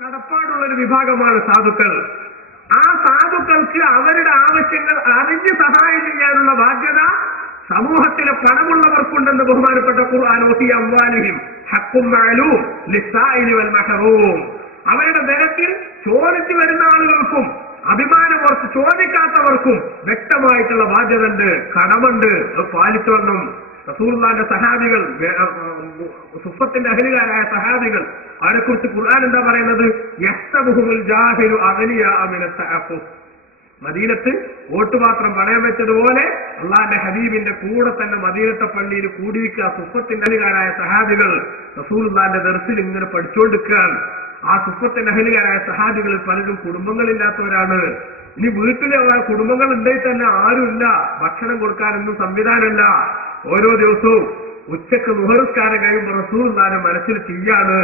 കടപ്പാടുള്ള ഒരു വിഭാഗമാണ് സാധുക്കൾ. ആ സാധുക്കൾക്ക് അവരുടെ ആവശ്യങ്ങൾ അറിഞ്ഞ് സഹായം ചെയ്യാനുള്ള ബാധ്യത സമൂഹത്തിലെ പണമുള്ളവർക്കുണ്ടെന്ന് ബഹുമാനപ്പെട്ട ഖുർആൻ വഫീ അംവാലിഹിം ഹഖ്ഖുൻ മഅലൂം ലിസ്സായിലി വൽ മഹറൂം. അവരുടെ ധനത്തിൽ ചോദിച്ചു വരുന്ന ആളുകൾക്കും അഭിമാനമോർത്ത് ചോദിക്കാത്തവർക്കും വ്യക്തമായിട്ടുള്ള ബാധ്യത ഉണ്ട്, കടമുണ്ട്, പാലിച്ചു വരണം. റസൂലുള്ളാഹിന്റെ സഹാബികൾ, സുഫത്തിന്റെ അഹ്ലുകാരായ സഹാബികൾ, അവരെ കുറിച്ച് ഖുർആൻ എന്താ പറയുന്നത്? യഹ്സബുഹുൽ ജാഹിലു അഗ്നിയാ മിന തഅഫുഫ്. മദീനത്ത് വോട്ടുപാത്രം പണയം വെച്ചതുപോലെ അള്ളാന്റെ ഹബീബിന്റെ കൂടെ തന്നെ മദീനത്തെ പള്ളിയിൽ കൂടിയിരിക്കുക സുഫത്തിന്റെ അഹ്ലുകാരായ സഹാബികൾ റസൂലുള്ളാഹിന്റെ ദർസിൽ ഇങ്ങനെ പഠിച്ചുകൊണ്ടിരിക്കുകയാണ്. ആ സുഫത്തിന്റെ അഹ്ലുകാരായ സഹാബികളിൽ പലരും കുടുംബങ്ങളില്ലാത്തവരാണ്. ഇനി വീട്ടിലെ കുടുംബങ്ങൾ ഉണ്ടെങ്കിൽ തന്നെ ആരുമില്ല, ഭക്ഷണം കൊടുക്കാനൊന്നും സംവിധാനമില്ല. ഓരോ ദിവസവും ഉച്ചക്ക് ളുഹ്ർസ്കാരം കഴിയുമ്പോൾ റസൂലുള്ളാഹിന്റെ മനസ്സിൽ തീയാണ്,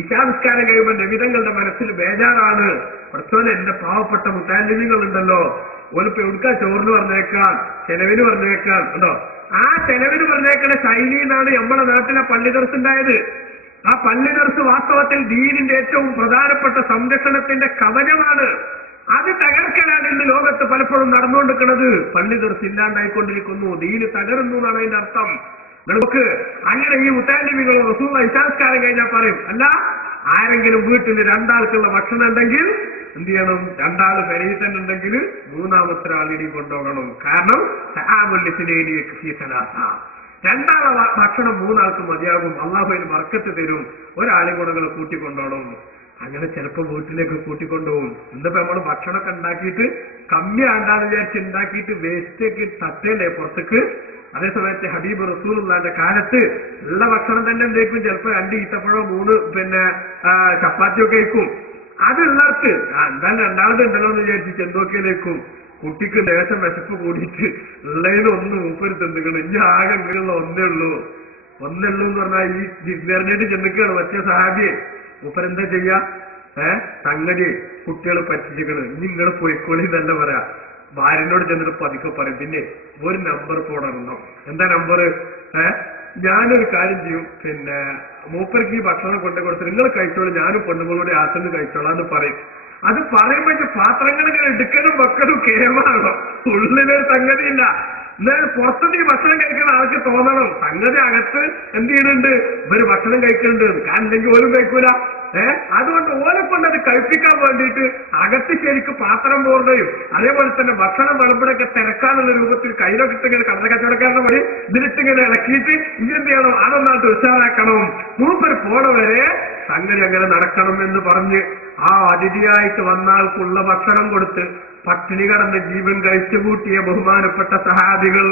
ഇശാനിസ്കാരം കഴിയുമ്പോൾ നബിതങ്ങളുടെ മനസ്സിൽ ബേജാറാണ്. പഠിച്ചോനെ എന്റെ പാവപ്പെട്ട മുത്താലിമികൾ ഉണ്ടല്ലോ, ഓലിപ്പോ എവിടുക്കാ ചോറിന് പറഞ്ഞേക്കാൻ, ചെലവിന് പറഞ്ഞേക്കാൻ ഉണ്ടോ? ആ ചെലവിന് പറഞ്ഞേക്കുന്ന ശൈലിന്നാണ് നമ്മുടെ നാട്ടിലെ പള്ളി ദർസ് ഉണ്ടായത്. ആ പള്ളി ദർസ് വാസ്തവത്തിൽ ദീനിന്റെ ഏറ്റവും പ്രധാനപ്പെട്ട സംരക്ഷണത്തിന്റെ കവചമാണ്. അത് തകർക്കലാണ് ഇന്ന് ലോകത്ത് പലപ്പോഴും നടന്നുകൊണ്ടിരിക്കുന്നത്. പള്ളി ദർസ് ഇല്ലാണ്ടായിക്കൊണ്ടിരിക്കുന്നു, ദീന് തകരുന്നു എന്നാണ് അതിന്റെ അർത്ഥം. നമുക്ക് അങ്ങനെ ഈ മുത്താലിമികളോ റസൂൽ ഇശാസ്കാരം കഴിഞ്ഞാൽ പറയും, അല്ല ആരെങ്കിലും വീട്ടിൽ രണ്ടാൾക്കുള്ള ഭക്ഷണം ഉണ്ടെങ്കിൽ എന്ത് ചെയ്യണം? രണ്ടാള് പെരയിൽ തന്നെ ഉണ്ടെങ്കിൽ മൂന്നാമത്തെ ആളിനി കൊണ്ടുപോകണം. കാരണം രണ്ടാളെ ഭക്ഷണം മൂന്നാൾക്ക് മതിയാകും, അള്ളാഹു അതിന് ബർക്കത്ത് തരും, ഒരാളെ കൂടെ നിങ്ങൾ കൂട്ടിക്കൊണ്ടോണം. അങ്ങനെ ചിലപ്പോൾ വീട്ടിലേക്ക് കൂട്ടിക്കൊണ്ടുപോകും. ഇന്നിപ്പോ നമ്മൾ ഭക്ഷണമൊക്കെ ഉണ്ടാക്കിയിട്ട് കമ്മിയാണ്ടാന്ന് വിചാരിച്ച് ഉണ്ടാക്കിയിട്ട് വേസ്റ്റേക്ക് തട്ടേണ്ടേ പുറത്തേക്ക്. അതേസമയത്ത് ഹബീബ് റസൂലുള്ളാഹിന്റെ കാലത്ത് ഉള്ള ഭക്ഷണം തന്നെ എന്തേക്കും, ചിലപ്പോ 2 ഈത്തപ്പഴോ 3 ചപ്പാത്തിയൊക്കെ കഴിക്കും. അതുള്ളവർക്ക് എന്തായാലും രണ്ടാമത് ഉണ്ടല്ലോ എന്ന് വിചാരിച്ചിട്ട് എന്തൊക്കെയിലേക്കും. കുട്ടിക്ക് ലേശം വിശപ്പ് കൂടിയിട്ട് ഉള്ളതിന് ഒന്ന് മൂപ്പര് തിന്നുകണം. ഇനി ആകെ ഇങ്ങനെയുള്ള ഒന്നേ ഉള്ളൂ എന്ന് പറഞ്ഞാൽ ഈ ഡിസ്നറിനായിട്ട് ചെന്നിക്കാണ് മറ്റേ സഹാബിയെ. മൂപ്പരെന്താ ചെയ്യാ? സംഗതി കുട്ടികൾ പറ്റിച്ചിരിക്കണ്, ഇനി നിങ്ങൾ പോയിക്കോളി എന്നല്ല പറയാ. ഭാര്യനോട് ചെന്നിട്ട് പതുക്കെ പറയും, പിന്നെ ഒരു നമ്പർ പോടണം. എന്താ നമ്പർ? ഞാനൊരു കാര്യം ചെയ്യും, പിന്നെ മൂപ്പർക്ക് ഈ ഭക്ഷണം കൊണ്ടു കൊടുത്ത് നിങ്ങൾ കഴിച്ചോളൂ, ഞാനും പെണ്ണുങ്ങളോട് ആത്തുനിന്ന് കഴിച്ചോളാന്ന് പറയും. അത് പറയുമ്പോ പാത്രങ്ങൾ ഇങ്ങനെ എടുക്കലും വെക്കലും കേമാണോ? ഉള്ളിലൊരു സംഗതിയില്ല. എന്നാൽ പുറത്തുനിന്ന് ഭക്ഷണം കഴിക്കുന്ന ആൾക്ക് തോന്നണം സംഗതി അകത്ത് എന്ത് ചെയ്യുന്നുണ്ട്, ഇവര് ഭക്ഷണം കഴിക്കുന്നുണ്ട്. കാരണം ഇല്ലെങ്കിൽ ഓലും കഴിക്കൂല. അതുകൊണ്ട് ഓലെ കൊണ്ട് അത് കഴിപ്പിക്കാൻ വേണ്ടിയിട്ട് അകത്ത് ശരിക്ക് പാത്രം പോവുകയും അതേപോലെ തന്നെ ഭക്ഷണം വിളമ്പടൊക്കെ തിരക്കാനുള്ള രൂപത്തിൽ കയ്യിലൊക്കെ ഇട്ടിങ്ങനെ കടല കച്ചവടക്കാരുടെ വഴി ഇതിലിട്ടിങ്ങനെ ഇളക്കിയിട്ട് ഇതെന്ത് ചെയ്യണം, അതൊന്നായിട്ട് ഉത്സാഹമാക്കണം. മൂപ്പർ പോണ വരെ സംഗതി അങ്ങനെ നടക്കണം എന്ന് പറഞ്ഞ് ആ അതിഥിയായിട്ട് വന്ന ആൾക്കുള്ള ഭക്ഷണം കൊടുത്ത് പട്ടിണി കടന്ന് ജീവൻ കഴിച്ചു കൂട്ടിയ ബഹുമാനപ്പെട്ട സഹാബികൾ,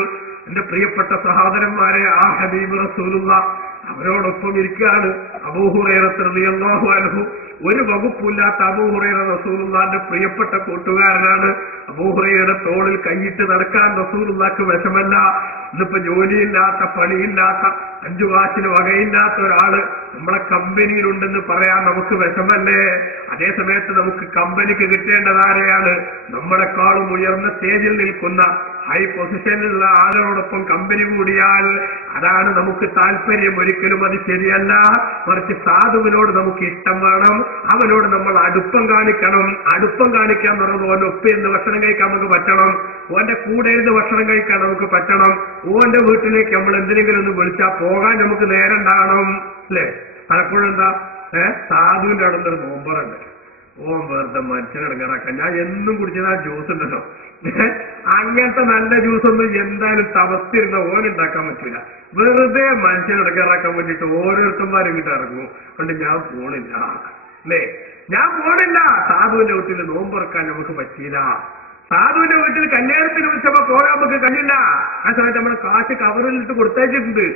എന്റെ പ്രിയപ്പെട്ട സഹോദരന്മാരെ, ആ ഹബീബ് റസൂലുള്ളാഹ് അവരോടൊപ്പം ഇരിക്കുകയാണ്. അബൂ ഹുറൈറ റളിയല്ലാഹു അൻഹു, ഒരു വകുപ്പില്ലാത്ത അബൂ ഹുറൈറ റസൂലുള്ളാഹിന്റെ പ്രിയപ്പെട്ട കൂട്ടുകാരനാണ്. അബൂ ഹുറൈറയുടെ തോളിൽ കൈയിട്ട് നടക്കാൻ റസൂലുള്ളാഹിക്ക് വിഷമല്ല. ഇന്നിപ്പോ ജോലിയില്ലാത്ത പണിയില്ലാത്ത 5 കാശിന് വകയില്ലാത്ത ഒരാള് നമ്മളെ കമ്പനിയിലുണ്ടെന്ന് പറയാൻ നമുക്ക് വിഷമല്ലേ? അതേ സമയത്ത് നമുക്ക് കമ്പനിക്ക് കിട്ടേണ്ടത് ആരെയാണ്? നമ്മളെക്കാളും ഉയർന്ന സ്റ്റേജിൽ നിൽക്കുന്ന ഹൈ പൊസിഷനിലുള്ള ആളോടൊപ്പം കമ്പനി കൂടിയാൽ അതാണ് നമുക്ക് താല്പര്യം. ഒരിക്കലും അത് ശരിയല്ല. മറിച്ച് സാധുവിനോട് നമുക്ക് ഇഷ്ടം വേണം, അവനോട് നമ്മൾ അടുപ്പം കാണിക്കണം. അടുപ്പം കാണിക്കാൻ പറയുന്നത് ഓന്റെ ഒപ്പം ഇരുന്ന് ഭക്ഷണം കഴിക്കാൻ നമുക്ക് പറ്റണം, ഓന്റെ കൂടെ ഇരുന്ന് ഭക്ഷണം കഴിക്കാൻ നമുക്ക് പറ്റണം. ഓന്റെ വീട്ടിലേക്ക് നമ്മൾ എന്തിനെങ്കിലും ഒന്ന് വിളിച്ചാൽ പോകാൻ നമുക്ക് നേരം ഉണ്ടാകണം, അല്ലേ? പലപ്പോഴും എന്താ സാധുവിന്റെ അവിടെ നിന്നൊരു നോമ്പറുണ്ട്, ഓൻ വെറുതെ മനുഷ്യനെടുക്കാറാക്കാൻ ഞാൻ എന്നും കുടിച്ചത് ആ ജ്യൂസ് ഉണ്ടല്ലോ, അങ്ങനത്തെ നല്ല ജ്യൂസൊന്നും എന്തായാലും തപസ്സിരുന്ന ഓനുണ്ടാക്കാൻ പറ്റൂല. വെറുതെ മനുഷ്യനെടുക്കാറാക്കാൻ വേണ്ടിയിട്ട് ഓരോരുത്തന്മാരും ഇങ്ങോട്ട് ഇറങ്ങും. അതുകൊണ്ട് ഞാൻ പോണില്ല, അല്ലേ? ഞാൻ പോണില്ല. സാധുവിന്റെ വീട്ടിൽ നോമ്പുറക്കാൻ നമുക്ക് പറ്റിയില്ല. സാധുവിന്റെ വീട്ടിൽ കല്യാണത്തിന് വിളിച്ചപ്പോ പോകാൻ നമുക്ക് കഴിയില്ല. ആ സമയത്ത് നമ്മൾ കാശ് കവറിലിട്ട് കൊടുത്തയച്ചിട്ടുണ്ട്.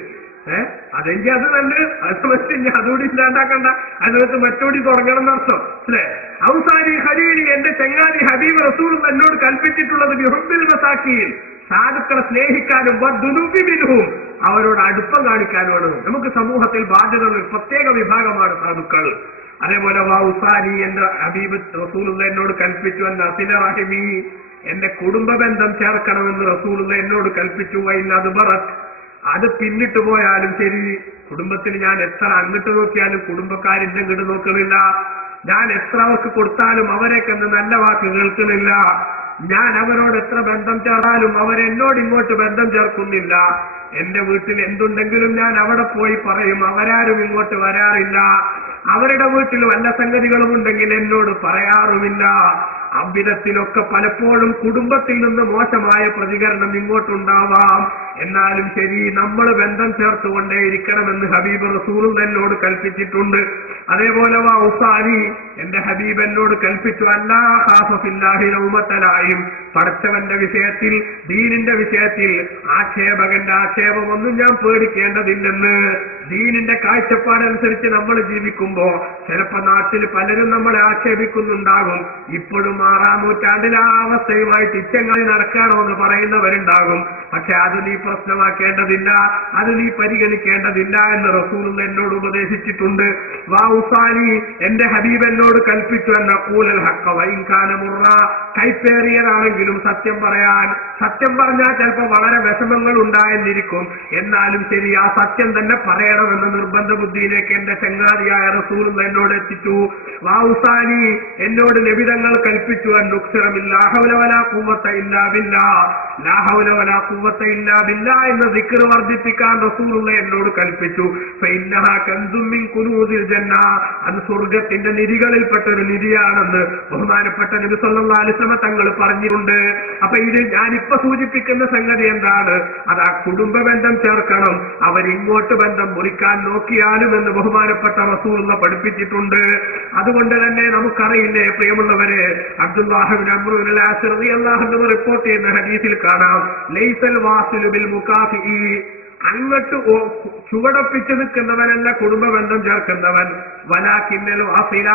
അതെങ്കിൽ അത് നല്ല സമയത്ത് ഇനി അതുകൂടി ഇല്ലാണ്ടാക്കണ്ട, അതിനകത്ത് മറ്റോടി തുടങ്ങണം എന്നർത്ഥം, അല്ലേ? ഔസാരി ഖലീലി, എന്റെ ചങ്ങാതി ഹബീബ് റസൂൽ എന്നോട് കൽപ്പിച്ചിട്ടുള്ളത് ബിഹുബ്ബിൽ മസാക്കീൻ, സാധുക്കളെ സ്നേഹിക്കാനും വദ്ദുനൂബിമിൻഹും, അവരോട് അടുപ്പം കാണിക്കാനുമാണ്. നമുക്ക് സമൂഹത്തിൽ ബാധ്യതയുള്ള പ്രത്യേക വിഭാഗമാണ് സാധുക്കൾ. അതേപോലെ വൗസാനി, എന്റെ ഹബീബ് റസൂലുള്ള എന്നോട് കൽപ്പിച്ചു, എന്ന അസില റഹിമി, എന്റെ കുടുംബ ബന്ധം ചേർക്കണമെന്ന് റസൂലുള്ള എന്നോട് കൽപ്പിച്ചു. വൈന്നത് ബറക്, അത് പിന്നിട്ട് പോയാലും ശരി, കുടുംബത്തിന് ഞാൻ എത്ര അങ്ങോട്ട് നോക്കിയാലും കുടുംബക്കാരിന്റെ ഇങ്ങോട്ട് നോക്കണില്ല. ഞാൻ എത്ര അവർക്ക് കൊടുത്താലും അവരെക്കെന്ന് നല്ല വാക്ക് കേൾക്കുന്നില്ല. ഞാൻ അവരോട് എത്ര ബന്ധം ചേർത്താലും അവരെന്നോട് ഇങ്ങോട്ട് ബന്ധം ചേർക്കുന്നില്ല. എന്റെ വീട്ടിൽ എന്തുണ്ടെങ്കിലും ഞാൻ അവിടെ പോയി പറയും, അവരാരും ഇങ്ങോട്ട് വരാറില്ല. അവരുടെ വീട്ടിൽ വല്ല സംഗതികളും ഉണ്ടെങ്കിൽ എന്നോട് പറയാറുമില്ല. അവിധത്തിലൊക്കെ പലപ്പോഴും കുടുംബത്തിൽ നിന്ന് മോശമായ പ്രതികരണം ഇങ്ങോട്ടുണ്ടാവാം. എന്നാലും ശരി, നമ്മൾ ബന്ധം ചേർത്തുകൊണ്ടേയിരിക്കണമെന്ന് ഹബീബ് റസൂൽ എന്നോട് കൽപ്പിച്ചിട്ടുണ്ട്. അതേപോലെ ഉസാനി, എന്റെ ഹബീബ് എന്നോട് കൽപ്പിച്ചു, അല്ലാ ഖാഫ ഫില്ലാഹി ലൗമത ലായിം, പടച്ചവന്റെ വിഷയത്തിൽ, ദീനിന്റെ വിഷയത്തിൽ ആക്ഷേപകന്റെ ആക്ഷേപമൊന്നും ഞാൻ പേടിക്കേണ്ടതില്ലെന്ന്. ദീനിന്റെ കാഴ്ചപ്പാടനുസരിച്ച് നമ്മൾ ജീവിക്കുമ്പോ ചിലപ്പോ നാട്ടിൽ പലരും നമ്മളെ ആക്ഷേപിക്കുന്നുണ്ടാകും. ഇപ്പോഴും 6-ാം നൂറ്റാണ്ടിൽ ആ അവസ്ഥയുമായി തിച്ചങ്ങായി നടക്കാണോ എന്ന് പറയുന്നവരുണ്ടാകും. പക്ഷെ അത് നീ പ്രശ്നമാക്കേണ്ടതില്ല, അത് നീ പരിഗണിക്കേണ്ടതില്ല എന്ന് റസൂൽ എന്നോട് ഉപദേശിച്ചിട്ടുണ്ട്. ഉസാനി, എന്റെ ഹബീബ് എന്നോട് കൽപ്പിച്ചു, എന്ന ഖൂലൽ ഹഖ വഇൻ കാന മുറ, കൈപ്പേറിയതാണെങ്കിലും സത്യം പറയാൻ. സത്യം പറഞ്ഞാൽ ചിലപ്പോൾ വളരെ വിഷമങ്ങൾ ഉണ്ടായെന്നിരിക്കും, എന്നാലും ശരി, ആ സത്യം തന്നെ പറയണമെന്ന് നിർബന്ധ ബുദ്ധിയിലേക്ക് എന്റെ ചങ്ങാതിയായ റസൂൽ എന്നോട് എത്തിച്ചു. ഉസാനി, എന്നോട് നബിതങ്ങൾ കൽപ്പിച്ചു, ലാ ഹൗല വലാ ഖുവത ഇല്ലാ ബില്ലാഹ്, ലാ ഹൗല വലാ ഖുവത ഇല്ലാ ബില്ലാഹ് എന്ന ദിക്ർ വർദ്ധിപ്പിക്കാൻ റസൂൽ എന്നോട് കൽപ്പിച്ചു. ഫഇന്നഹാ കൻസും മിൻ കുനൂസിൽ ജന്ന, അത് സ്വർഗ്ഗത്തിന്റെ നിധികളിൽപ്പെട്ട ഒരു നിധിയാണെന്ന് ബഹുമാനപ്പെട്ട നബി സല്ലല്ലാഹു അലൈഹി വസല്ലം തങ്ങൾ പറഞ്ഞിട്ടുണ്ട്. അപ്പൊ ഇത് ഞാനിപ്പോ സൂചിപ്പിക്കുന്ന സംഗതി എന്താണ്? അത് ആ കുടുംബ ബന്ധം ചേർക്കണം, അവരിങ്ങോട്ട് ബന്ധം മുറിക്കാൻ നോക്കിയാലും എന്ന് ബഹുമാനപ്പെട്ട റസൂലുള്ള പഠിപ്പിച്ചിട്ടുണ്ട്. അതുകൊണ്ട് തന്നെ നമുക്കറിയില്ലേ പ്രിയമുള്ളവരെ, അബ്ദുല്ലാഹ് ഇബ്നു അംർ ഇബ്നുൽ ആസ് റളിയല്ലാഹു അൻഹു റിപ്പോർട്ട് ചെയ്യുന്ന ഹദീസിൽ കാണാം, ലൈസൽ വാസിലു ബിൽ മുകാഫിഇ, അങ്ങോട്ട് ചുവടൊപ്പിച്ച് നിൽക്കുന്നവനല്ല കുടുംബ ബന്ധം ചേർക്കുന്നവൻ. വലാകിന്നൽ വാസില,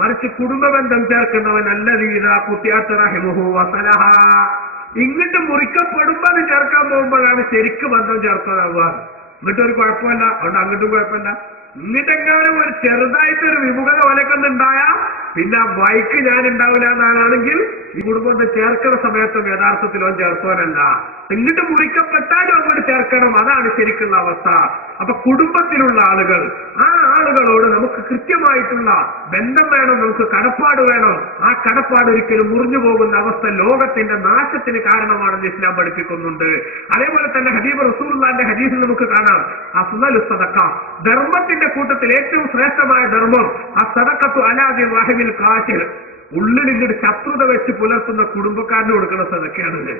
മറിച്ച് കുടുംബ ബന്ധം ചേർക്കുന്നവൻ അല്ലദീദാ ഖുതിഅത് റഹിമുഹു വസലഹ, ഇങ്ങോട്ട് മുറിക്കപ്പെടുമ്പോ അത് ചേർക്കാൻ പോകുമ്പോഴാണ് ശരിക്കും ബന്ധം ചേർക്കാനാവുക. ഇങ്ങോട്ട് ഒരു കുഴപ്പമില്ല, അതുകൊണ്ട് അങ്ങോട്ടും കുഴപ്പമില്ല. ഇങ്ങോട്ടെങ്ങാനും ഒരു ചെറുതായിട്ടൊരു വിമുഖത വലക്കൊന്നുണ്ടായാ പിന്നെ ആ ബൈക്ക് ഞാൻ ഉണ്ടാവില്ല എന്നാണെങ്കിൽ ഈ കുടുംബത്തെ ചേർക്കുന്ന സമയത്തും യഥാർത്ഥത്തിൽ അവൻ ചേർക്കാനല്ല. എന്നിട്ട് മുറിക്കപ്പെട്ടാലും അങ്ങോട്ട് ചേർക്കണം, അതാണ് ശരിക്കുള്ള അവസ്ഥ. അപ്പൊ കുടുംബത്തിലുള്ള ആളുകൾ, ആ ആളുകളോട് നമുക്ക് കൃത്യമായിട്ടുള്ള ബന്ധം വേണം, നമുക്ക് കടപ്പാട് വേണം. ആ കടപ്പാട് ഒരിക്കലും മുറിഞ്ഞു പോകുന്ന അവസ്ഥ ലോകത്തിന്റെ നാശത്തിന് കാരണമാണെന്ന് ഇസ്ലാം പഠിപ്പിക്കുന്നുണ്ട്. അതേപോലെ തന്നെ ഹബീബ് റസൂലുള്ളാഹിന്റെ ഹദീസിൽ നമുക്ക് കാണാം, അഫ്ളലു സദഖ, ധർമ്മത്തിന്റെ കൂട്ടത്തിൽ ഏറ്റവും ശ്രേഷ്ഠമായ ധർമ്മം ആ സദഖത്തു അലാദി റഹിമിൽ കാശിർ, ഉള്ളിലിങ്ങോട്ട് ശത്രുത വെച്ച് പുലർത്തുന്ന കുടുംബക്കാരന് കൊടുക്കുന്ന സദഖയാണ്.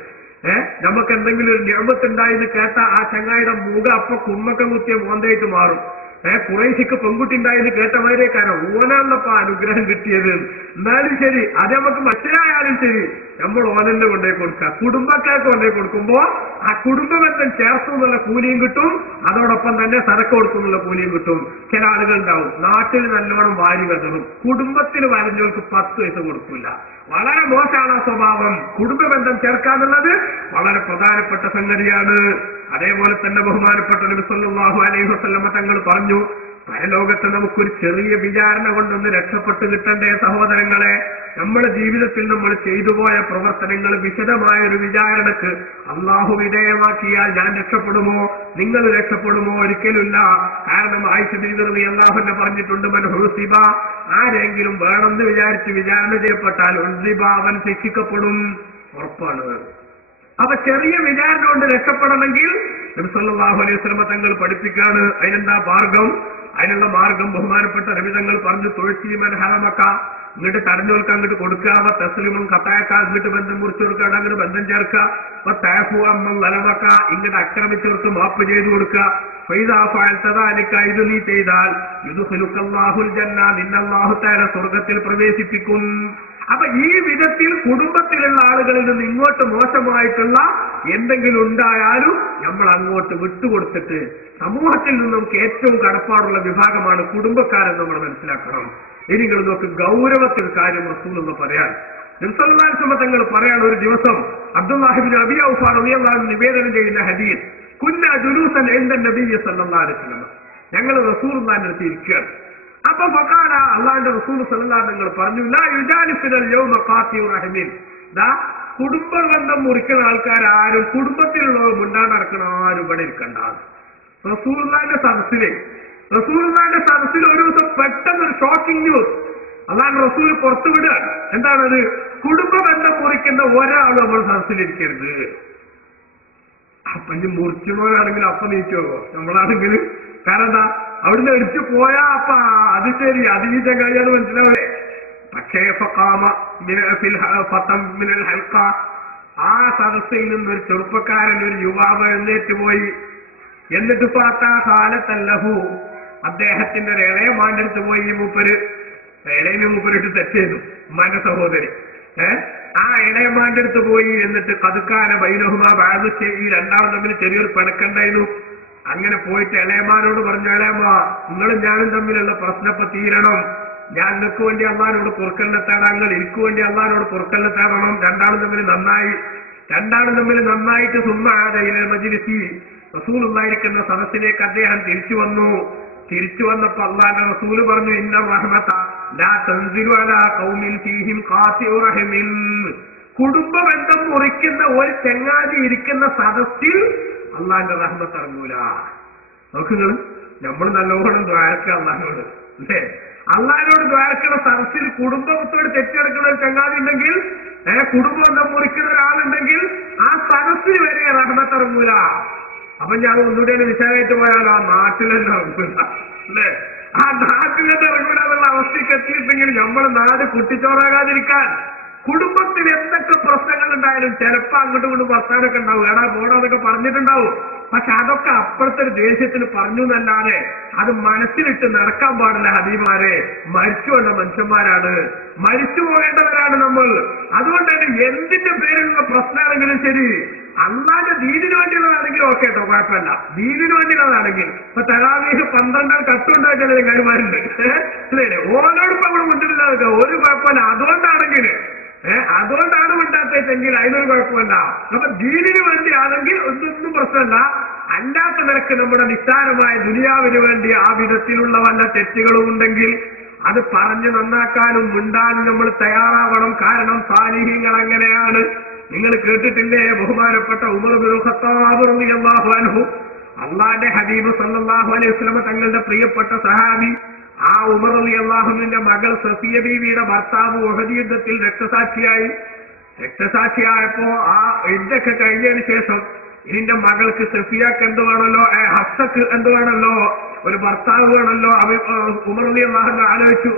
നമുക്ക് എന്തെങ്കിലും ഒരു നിയമത്തുണ്ടായെന്ന് കേട്ട ആ ചങ്ങായിയുടെ മൂക അപ്പൊ കുമ്മക്കം കുത്തിയ മോന്തയായിട്ട് മാറും. ഖുറൈശിക്ക് പെൺകുട്ടി ഉണ്ടായെന്ന് കേട്ടവരേക്കാരോ ഓനാണപ്പോ അനുഗ്രഹം കിട്ടിയത്. എന്നാലും ശരി, അത് നമുക്ക് മനസ്സിലായാലും ശരി, നമ്മൾ ഓനന്നെ കൊണ്ടുപോയി കൊടുക്കുക. കുടുംബക്കാർക്ക് കൊണ്ടുപോയി കൊടുക്കുമ്പോ ആ കുടുംബ ബന്ധം ചേർത്തു എന്നുള്ള കൂലിയും കിട്ടും, അതോടൊപ്പം തന്നെ സദക്ക കൊടുക്കുന്നുള്ള കൂലിയും കിട്ടും. ചില ആളുകൾ ഉണ്ടാവും നാട്ടിൽ നല്ലോണം വാരി വെതറും, കുടുംബത്തിൽ വരഞ്ഞവർക്ക് 10 പൈസ കൊടുക്കില്ല. വളരെ മോശമാണ് ആ സ്വഭാവം. കുടുംബ ബന്ധം ചേർക്കാന്നുള്ളത് വളരെ പ്രധാനപ്പെട്ട സംഗതിയാണ്. അതേപോലെ തന്നെ ബഹുമാനപ്പെട്ട നബി സല്ലല്ലാഹു അലൈഹി വസല്ലം തങ്ങൾ പറഞ്ഞു, പരലോകത്ത് നമുക്കൊരു ചെറിയ വിചാരണ കൊണ്ടൊന്ന് രക്ഷപ്പെട്ട് കിട്ടണ്ടേ സഹോദരങ്ങളെ? നമ്മുടെ ജീവിതത്തിൽ നമ്മൾ ചെയ്തുപോയ പ്രവർത്തനങ്ങൾ വിശദമായ ഒരു വിചാരണക്ക് അള്ളാഹു വിധേയമാക്കിയാൽ ഞാൻ രക്ഷപ്പെടുമോ, നിങ്ങൾ രക്ഷപ്പെടുമോ? ഒരിക്കലുമില്ല. കാരണം ആയിഷ ബീവി റളിയല്ലാഹു അൻഹ പറഞ്ഞിട്ടുണ്ട്, മൻ ഹുസിബ, ആരെങ്കിലും വേണമെന്ന് വിചാരിച്ച് വിചാരണ ചെയ്യപ്പെട്ടാൽ ഉൻസിബ, അവൻ ശിക്ഷിക്കപ്പെടും, ഉറപ്പാണ്. അപ്പൊ ചെറിയ വിചാരണ കൊണ്ട് രക്ഷപ്പെടണമെങ്കിൽ നബി സല്ലല്ലാഹു അലൈഹി വസല്ലം തങ്ങൾ പഠിപ്പിക്കാണ്. അതിനെന്താ മാർഗം? അതിനുള്ള മാർഗം ബഹുമാനപ്പെട്ട നബി തങ്ങൾ പറഞ്ഞു, തൊഴിൽമൻ ഹറമക്ക, ഇങ്ങോട്ട് തടഞ്ഞവർക്ക് അങ്ങോട്ട് കൊടുക്കുക, തസ്ലിമും കത്തായക്ക, ഇങ്ങോട്ട് ബന്ധം മുറിച്ചു കൊടുക്കുക, അങ്ങോട്ട് ബന്ധം ചേർക്കുക, അപ്പൊ തേഫു അമ്മം വലമക്ക, ഇങ്ങോട്ട് ആക്രമിച്ചവർക്ക് മാപ്പ് ചെയ്തു കൊടുക്കുക. ഇത് നീ ചെയ്താൽ യുദ്ഖിലുക്കല്ലാഹുൽ ജന്ന, നിന്നല്ലാഹു തആല സ്വർഗ്ഗത്തിൽ പ്രവേശിപ്പിക്കും. അപ്പൊ ഈ വിധത്തിൽ കുടുംബത്തിലുള്ള ആളുകളിൽ നിന്ന് ഇങ്ങോട്ട് മോശമായിട്ടുള്ള എന്തെങ്കിലും ഉണ്ടായാലും നമ്മൾ അങ്ങോട്ട് വിട്ടുകൊടുത്തിട്ട്, സമൂഹത്തിൽ നിന്ന് നമുക്ക് ഏറ്റവും കടപ്പാടുള്ള വിഭാഗമാണ് കുടുംബക്കാരെന്ന് നമ്മൾ മനസ്സിലാക്കണം. ഇനി നിങ്ങൾ നോക്ക്, ഗൗരവത്തിൽ കാര്യം റസൂൽ എന്ന് പറയാൻ നബി സല്ലല്ലാഹു അലൈഹി വസല്ലം തങ്ങൾ പറയാണ്, ഒരു ദിവസം അബ്ദുല്ലാഹി ഇബ്നു അബീ ഔഫ റളിയല്ലാഹു അൻഹു നിവേദനം ചെയ്യുന്ന ഹദീസ്, കുന്നാ ജുലൂസൻ ഇൻദ നബി സല്ലല്ലാഹു അലൈഹി വസല്ലം, ഞങ്ങൾ റസൂലുള്ളാഹിന്റെ അടുത്ത് ഇരിക്കുകയാണ്. അപ്പൊ ഫഖാല, അല്ലാഹുവിന്റെ റസൂൽ സല്ലല്ലാഹു അലൈഹി വസല്ലം പറഞ്ഞു, ലാ യുജാലിസുൽ യൗമ ഖാതിഉ റഹിമിൻ, ദാ കുടുംബ ബന്ധം മുറിക്കുന്ന ആൾക്കാരും കുടുംബത്തിലുള്ളവർ മുണ്ടാൻ നടക്കുന്ന ആരും ഇവിടെ ഇരിക്കണ്ട. റസൂലുള്ളാഹിന്റെ സദസ്സിൽ ഒരു ദിവസം പെട്ടെന്ന് ഒരു ഷോക്കിംഗ് ന്യൂസ്, അള്ളാഹു റസൂൽ പുറത്തുവിടുകയാണ്. എന്താണത്? കുടുംബ ബന്ധം മുറിക്കുന്ന ഒരാളും നമ്മൾ സദസ്സിലിരിക്കരുത്. അപ്പൊ ഇനി മുറിച്ചുപോയാണെങ്കിൽ അപ്പൊ നീച്ചോ നമ്മളാണെങ്കിൽ? കാരണം എന്താ, അവിടുന്ന് എടുത്തു പോയാ അപ്പ അത് ശരി, അത് ഈ ചങ്ങായിയാണ് മനസ്സിലാവേ. പക്ഷേ ആ സദസ്സിൽ നിന്നൊരു ചെറുപ്പക്കാരൻ, ഒരു യുവാവ് എഴുന്നേറ്റ് പോയി. എന്നിട്ട് കാലത്തല്ലഹു, അദ്ദേഹത്തിന്റെ ഒരു ഇളയമാന്റെ അടുത്ത് പോയി. ഈ മൂപ്പരിട്ട് തെറ്റ് ചെയ്തു, ഉമ്മാന്റെ സഹോദരി. ആ ഇളയമാന്റെ അടുത്ത് പോയി. എന്നിട്ട് കതുക്കാന ബൈനഹുമാ ബാദ്, ഈ രണ്ടാമത് തമ്മിൽ ചെറിയൊരു പിണക്കുണ്ടായിരുന്നു. അങ്ങനെ പോയിട്ട് ഇളയമാനോട് പറഞ്ഞു, ഇളയമ്മ, നിങ്ങളും ഞാനും തമ്മിലുള്ള പ്രശ്നപ്പ തീരണം. ഞാൻ നിങ്ങൾക്ക് വേണ്ടി അള്ളാഹിനോട് പൊറുക്കലിനെ തേടാം, നിങ്ങൾ എനിക്ക് വേണ്ടി അള്ളാഹിനോട് പൊറുക്കലിനെ തേടണം. രണ്ടാളും തമ്മിൽ നന്നായിട്ട് സുമ്മാതയിലെ മജ്‌ലിസി, റസൂലുള്ളാഹിക്കുന്ന സദസ്സിലേക്ക് അദ്ദേഹം തിരിച്ചു വന്നപ്പോ അള്ളാഹുവിന്റെ റസൂല് പറഞ്ഞു, ഇന്ന റഹ്മത ലാ തൻസിലു അലാ ഖൗമിൻ ഫീഹിം ഖാതിഉ റഹിമിൻ. കുടുംബ ബന്ധം മുറിക്കുന്ന ഒരു ചങ്ങാതി ഇരിക്കുന്ന സദസ്സിൽ അള്ളാഹിന്റെ റഹ്മത്ത് ഇറങ്ങൂല. നോക്കുങ്ങൾ, നമ്മൾ നല്ലോണം ദ്വാരക്കുക അള്ളാഹിനോട്, അല്ലേ? അള്ളാഹിനോട് ദ്വാരക്കുന്ന സദസ്സിൽ കുടുംബത്തോട് തെറ്റെടുക്കുന്ന ഒരു ചങ്ങാതി ഉണ്ടെങ്കിൽ, കുടുംബം മുറിക്കുന്ന ഒരാളുണ്ടെങ്കിൽ ആ സദസ്സിൽ വരെ റഹ്മത്ത് ഇറങ്ങൂല. അപ്പൊ ഞാൻ ഒന്നുകൂടെ വിശാലമായിട്ട് പോയാൽ ആ നാട്ടിലെന്നെ ഇറങ്ങൂല, അല്ലേ? ആ നാട്ടിലെന്നെ ഇറങ്ങൂല എന്നുള്ള അവസ്ഥയ്ക്ക് എത്തിയിട്ടെങ്കിൽ നമ്മൾ നാട് കുട്ടിച്ചോറാകാതിരിക്കാൻ, കുടുംബത്തിൽ എന്തൊക്കെ പ്രശ്നങ്ങൾ ഉണ്ടായാലും ചിലപ്പോ അങ്ങോട്ടും ഇങ്ങോട്ടും വർത്താനൊക്കെ ഉണ്ടാവും, എടാ പോടാന്നൊക്കെ പറഞ്ഞിട്ടുണ്ടാവും. പക്ഷെ അതൊക്കെ അപ്പുറത്തെ ഒരു ദേഷ്യത്തിന് പറഞ്ഞു എന്നല്ലാതെ അത് മനസ്സിലിട്ട് നടക്കാൻ പാടില്ല. ഹബീബാരെ, മരിച്ചുകൊണ്ട മനുഷ്യന്മാരാണ്, മരിച്ചു പോകേണ്ടവരാണ് നമ്മൾ. അതുകൊണ്ട് തന്നെ എന്തിന്റെ പേരിലുള്ള പ്രശ്നമാണെങ്കിലും ശരി, അള്ളാന്റെ ദീനിന് വേണ്ടിയുള്ളതാണെങ്കിലും ഓക്കെ കേട്ടോ, കുഴപ്പമില്ല. ദീനിന് വേണ്ടിയുള്ളതാണെങ്കിൽ ഇപ്പൊ തറാവീഹ് 12 കട്ടുണ്ടായിട്ട് ചില ചങ്ങായിമാരുണ്ട്, അല്ലേ? ഓരോടും നമ്മൾ മുന്നിലില്ലാതെ ഒരു കുഴപ്പമില്ല. അതുകൊണ്ടാണ് മിണ്ടാത്തേക്കെങ്കിൽ അതിനൊരു കുഴപ്പമില്ല. അപ്പൊ ദീനിന് വേണ്ടി ആണെങ്കിൽ ഒന്നും പ്രശ്നമല്ല. അല്ലാത്ത നിരക്ക് നമ്മുടെ നിസ്സാരമായ ദുനിയാവിന് വേണ്ടി ആ വിധത്തിലുള്ള വല്ല തെറ്റുകളും ഉണ്ടെങ്കിൽ അത് പറഞ്ഞു നന്നാക്കാനും മിണ്ടാനും നമ്മൾ തയ്യാറാവണം. കാരണം സാലിഹീങ്ങൾ അങ്ങനെയാണ്. നിങ്ങൾ കേട്ടിട്ടില്ലേ, ബഹുമാനപ്പെട്ട ഉമർ ഇബ്നുൽ ഖത്താബ് റളിയല്ലാഹു അൻഹു, അള്ളാന്റെ ഹബീബ് സല്ലല്ലാഹു അലൈഹി വസല്ലം തങ്ങളുടെ പ്രിയപ്പെട്ട സഹാബി, ആ ഉമർ റളിയല്ലാഹുവിന്റെ മകൾ സഫിയ ബീവിയുടെ ഭർത്താവ് ഉഹദ് യുദ്ധത്തിൽ രക്തസാക്ഷിയായപ്പോ ആ യുദ്ധമൊക്കെ കഴിഞ്ഞതിന് ശേഷം ഇതിന്റെ മകൾക്ക് സഫിയക്ക് എന്ത് വേണമല്ലോ, ഹഫ്സക്ക് എന്ത് വേണമല്ലോ, ഒരു ഭർത്താവ് വേണമല്ലോ. ഉമർ റളിയല്ലാഹു ആലോചിച്ചു.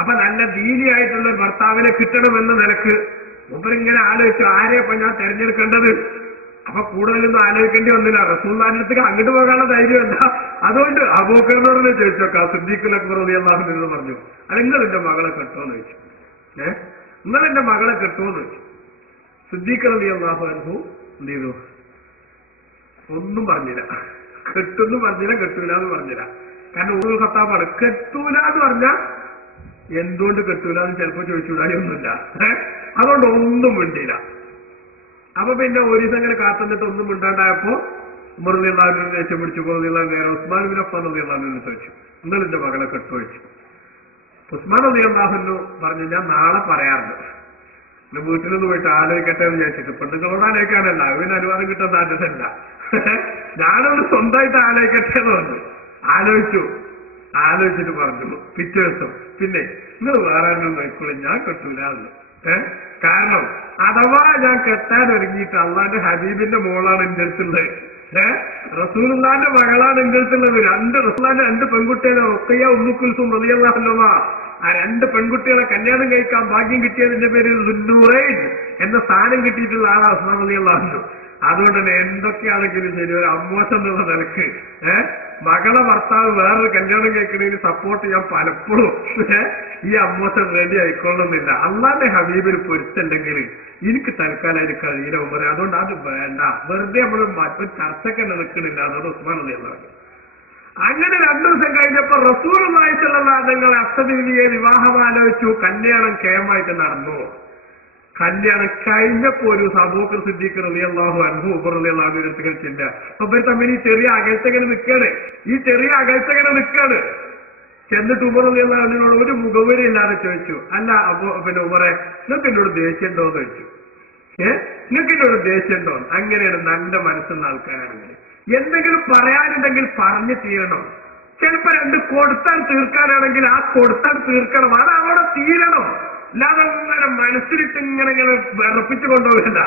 അപ്പൊ നല്ല ദീനിയായിട്ടുള്ള ഒരു ഭർത്താവിനെ കിട്ടണമെന്ന നിലക്ക് ഉമറിങ്ങനെ ആലോചിച്ചു, ആരെയപ്പോ ഞാൻ തെരഞ്ഞെടുക്കേണ്ടത്? അപ്പൊ കൂടുതലൊന്നും ആലോചിക്കേണ്ടി വന്നില്ല. റസൂലുള്ളാഹിന്റെ അടുത്തേക്ക് അങ്ങോട്ട് പോകാനുള്ള ധൈര്യം എന്താ? അതുകൊണ്ട് അബൂബക്കറിനോട് ചോദിച്ചോക്കാം, സിദ്ദീഖുൽ അക്ബർ റളിയല്ലാഹു അൻഹു പറഞ്ഞു, അത് നിങ്ങൾ എന്റെ മകളെ കെട്ടോന്ന് ചോദിച്ചു. നിങ്ങൾ എന്റെ മകളെ കെട്ടുമെന്ന് ചോദിച്ചു. സിദ്ദീഖ് റളിയല്ലാഹു അൻഹു എന്ത് ചെയ്തു? ഒന്നും പറഞ്ഞില്ല. കെട്ടുന്നു പറഞ്ഞില്ല, കെട്ടൂല എന്ന് പറഞ്ഞില്ല. കാരണം ഉമർ ഖത്താബാണ്. കെട്ടൂല എന്ന് പറഞ്ഞാൽ എന്തുകൊണ്ട് കെട്ടൂല എന്ന് ചിലപ്പോ ചോദിച്ചുകൂടായൊന്നുമില്ല. അതുകൊണ്ട് ഒന്നും മിണ്ടിയില്ല. അപ്പൊ പിന്നെ ഒരു ദിവസം അങ്ങനെ കാത്തുന്നിട്ട് ഒന്നും മിണ്ടാണ്ടായപ്പോ ഉമർ റളിയല്ലാഹു ദേഷ്യം പിടിച്ചു. നേരെ ഉസ്മാൻ ബിൻ അഫ്ഫാൻ റളിയല്ലാഹു ചോദിച്ചു, നിങ്ങൾ എന്റെ മകളെ കെട്ടുവച്ചു. ഉസ്മാൻ റളിയല്ലാഹു പറഞ്ഞു, ഞാൻ നാളെ പറയാറുണ്ട്, എന്റെ വീട്ടിലൊന്ന് പോയിട്ട് ആലോചിക്കട്ടെ എന്ന് വിചാരിച്ചിട്ട്. പെണ്ണുങ്ങളോട് ആലോചിക്കാനല്ല, അവന് അനുവാദം കിട്ടുന്ന ആദ്യമല്ല, ഞാനൊന്ന് സ്വന്തമായിട്ട് ആലോചിക്കട്ടെ എന്ന് പറഞ്ഞു. ആലോചിച്ചിട്ട് പറഞ്ഞു പിറ്റേ ദിവസം, പിന്നെ നിങ്ങൾ വേറെ നോക്കിക്കോളൂ, ഞാൻ കെട്ടൂല എന്ന്. കാരണം അഥവാ ഞാൻ കെട്ടാൻ ഒരുങ്ങിയിട്ട് അള്ളാന്റെ ഹബീബിന്റെ മോളാണ് എന്റെ അടുത്തുള്ളത്, റസൂലുള്ളാഹിന്റെ മകളാണ് എന്റെ അടുത്തുള്ളത്. റസൂലുള്ളാഹിന്റെ 2 പെൺകുട്ടികളെ, റുഖയ്യ ഉമ്മു കുൽസും റളിയല്ലാഹു അൻഹുമാ, ആ 2 പെൺകുട്ടികളെ കല്യാണം കഴിക്കാൻ ഭാഗ്യം കിട്ടിയതിന്റെ പേരിൽ ദുന്നൂറൈൻ എന്ന സ്ഥാനം കിട്ടിയിട്ടുള്ള ആളാണ് ഉസ്മാൻ റളിയല്ലാഹു അൻഹു. അതുകൊണ്ട് തന്നെ എന്തൊക്കെയാണെങ്കിലും ശരി, ഒരു അമ്മോശം എന്നുള്ള നിലക്ക് മകളെ ഭർത്താവ് വേറൊരു കല്യാണം കഴിക്കുന്നതിന് സപ്പോർട്ട് ചെയ്യാൻ പലപ്പോഴും ഈ അമ്മോശം റെഡി ആയിക്കൊള്ളുന്നില്ല. അള്ളാന്റെ ഹബീബിന് പൊരുത്തല്ലെങ്കിൽ എനിക്ക് തൽക്കാലം കഴിയില്ല ഉമർ. അതുകൊണ്ട് അത് വേണ്ട, വെറുതെ നമ്മൾ മറ്റൊരു ചർച്ചയ്ക്ക് തന്നെ നിൽക്കണില്ല. അതുകൊണ്ട് ഉസ്മാൻ റളിയല്ലാഹു അൻഹു അങ്ങനെ 2 ദിവസം കഴിഞ്ഞപ്പോ റസൂലുള്ളാഹിയുള്ള തങ്ങളെ അസ്സബീവിയെ വിവാഹം ആലോചിച്ചു. കല്യാണം കേമായിട്ട് നടന്നു. കല്യാണം കഴിഞ്ഞപ്പോ ഒരു അബൂബക്കർ സിദ്ദീഖ് റളിയല്ലാഹു അൻഹു ഉമർ റളിയല്ലാഹു അൻഹു അടുത്ത് ചെല്ല. അപ്പൊ ഇവർ തമ്മിൽ ഈ ചെറിയ അകൽച്ചങ്ങനെ നിൽക്കാണ്. ചെന്നിട്ട് ഉമർ റളിയല്ലാഹു അൻഹുവിനോട് ഒരു മുഖവരില്ലാതെ ചോദിച്ചു, അല്ല അപ്പൊ പിന്നെ ഉമറെ, നിങ്ങൾക്ക് എന്നോട് ദേഷ്യമുണ്ടോന്ന് ചോദിച്ചു. നിങ്ങൾക്ക് എന്നോട് ദേഷ്യമുണ്ടോ? അങ്ങനെയാണ് നല്ല മനസ്സുള്ള ആൾക്കാരാണെങ്കിൽ എന്തെങ്കിലും പറയാനുണ്ടെങ്കിൽ പറഞ്ഞു തീരണം. ചിലപ്പോ രണ്ട് കൊടുത്താൽ തീർക്കാനാണെങ്കിൽ ആ കൊടുത്താൽ തീർക്കണം, അത് അവിടെ തീരണം. അല്ലാതെ അങ്ങനെ മനസ്സിലിട്ട് ഇങ്ങനെ വിറപ്പിച്ചു കൊണ്ടുപോകില്ല.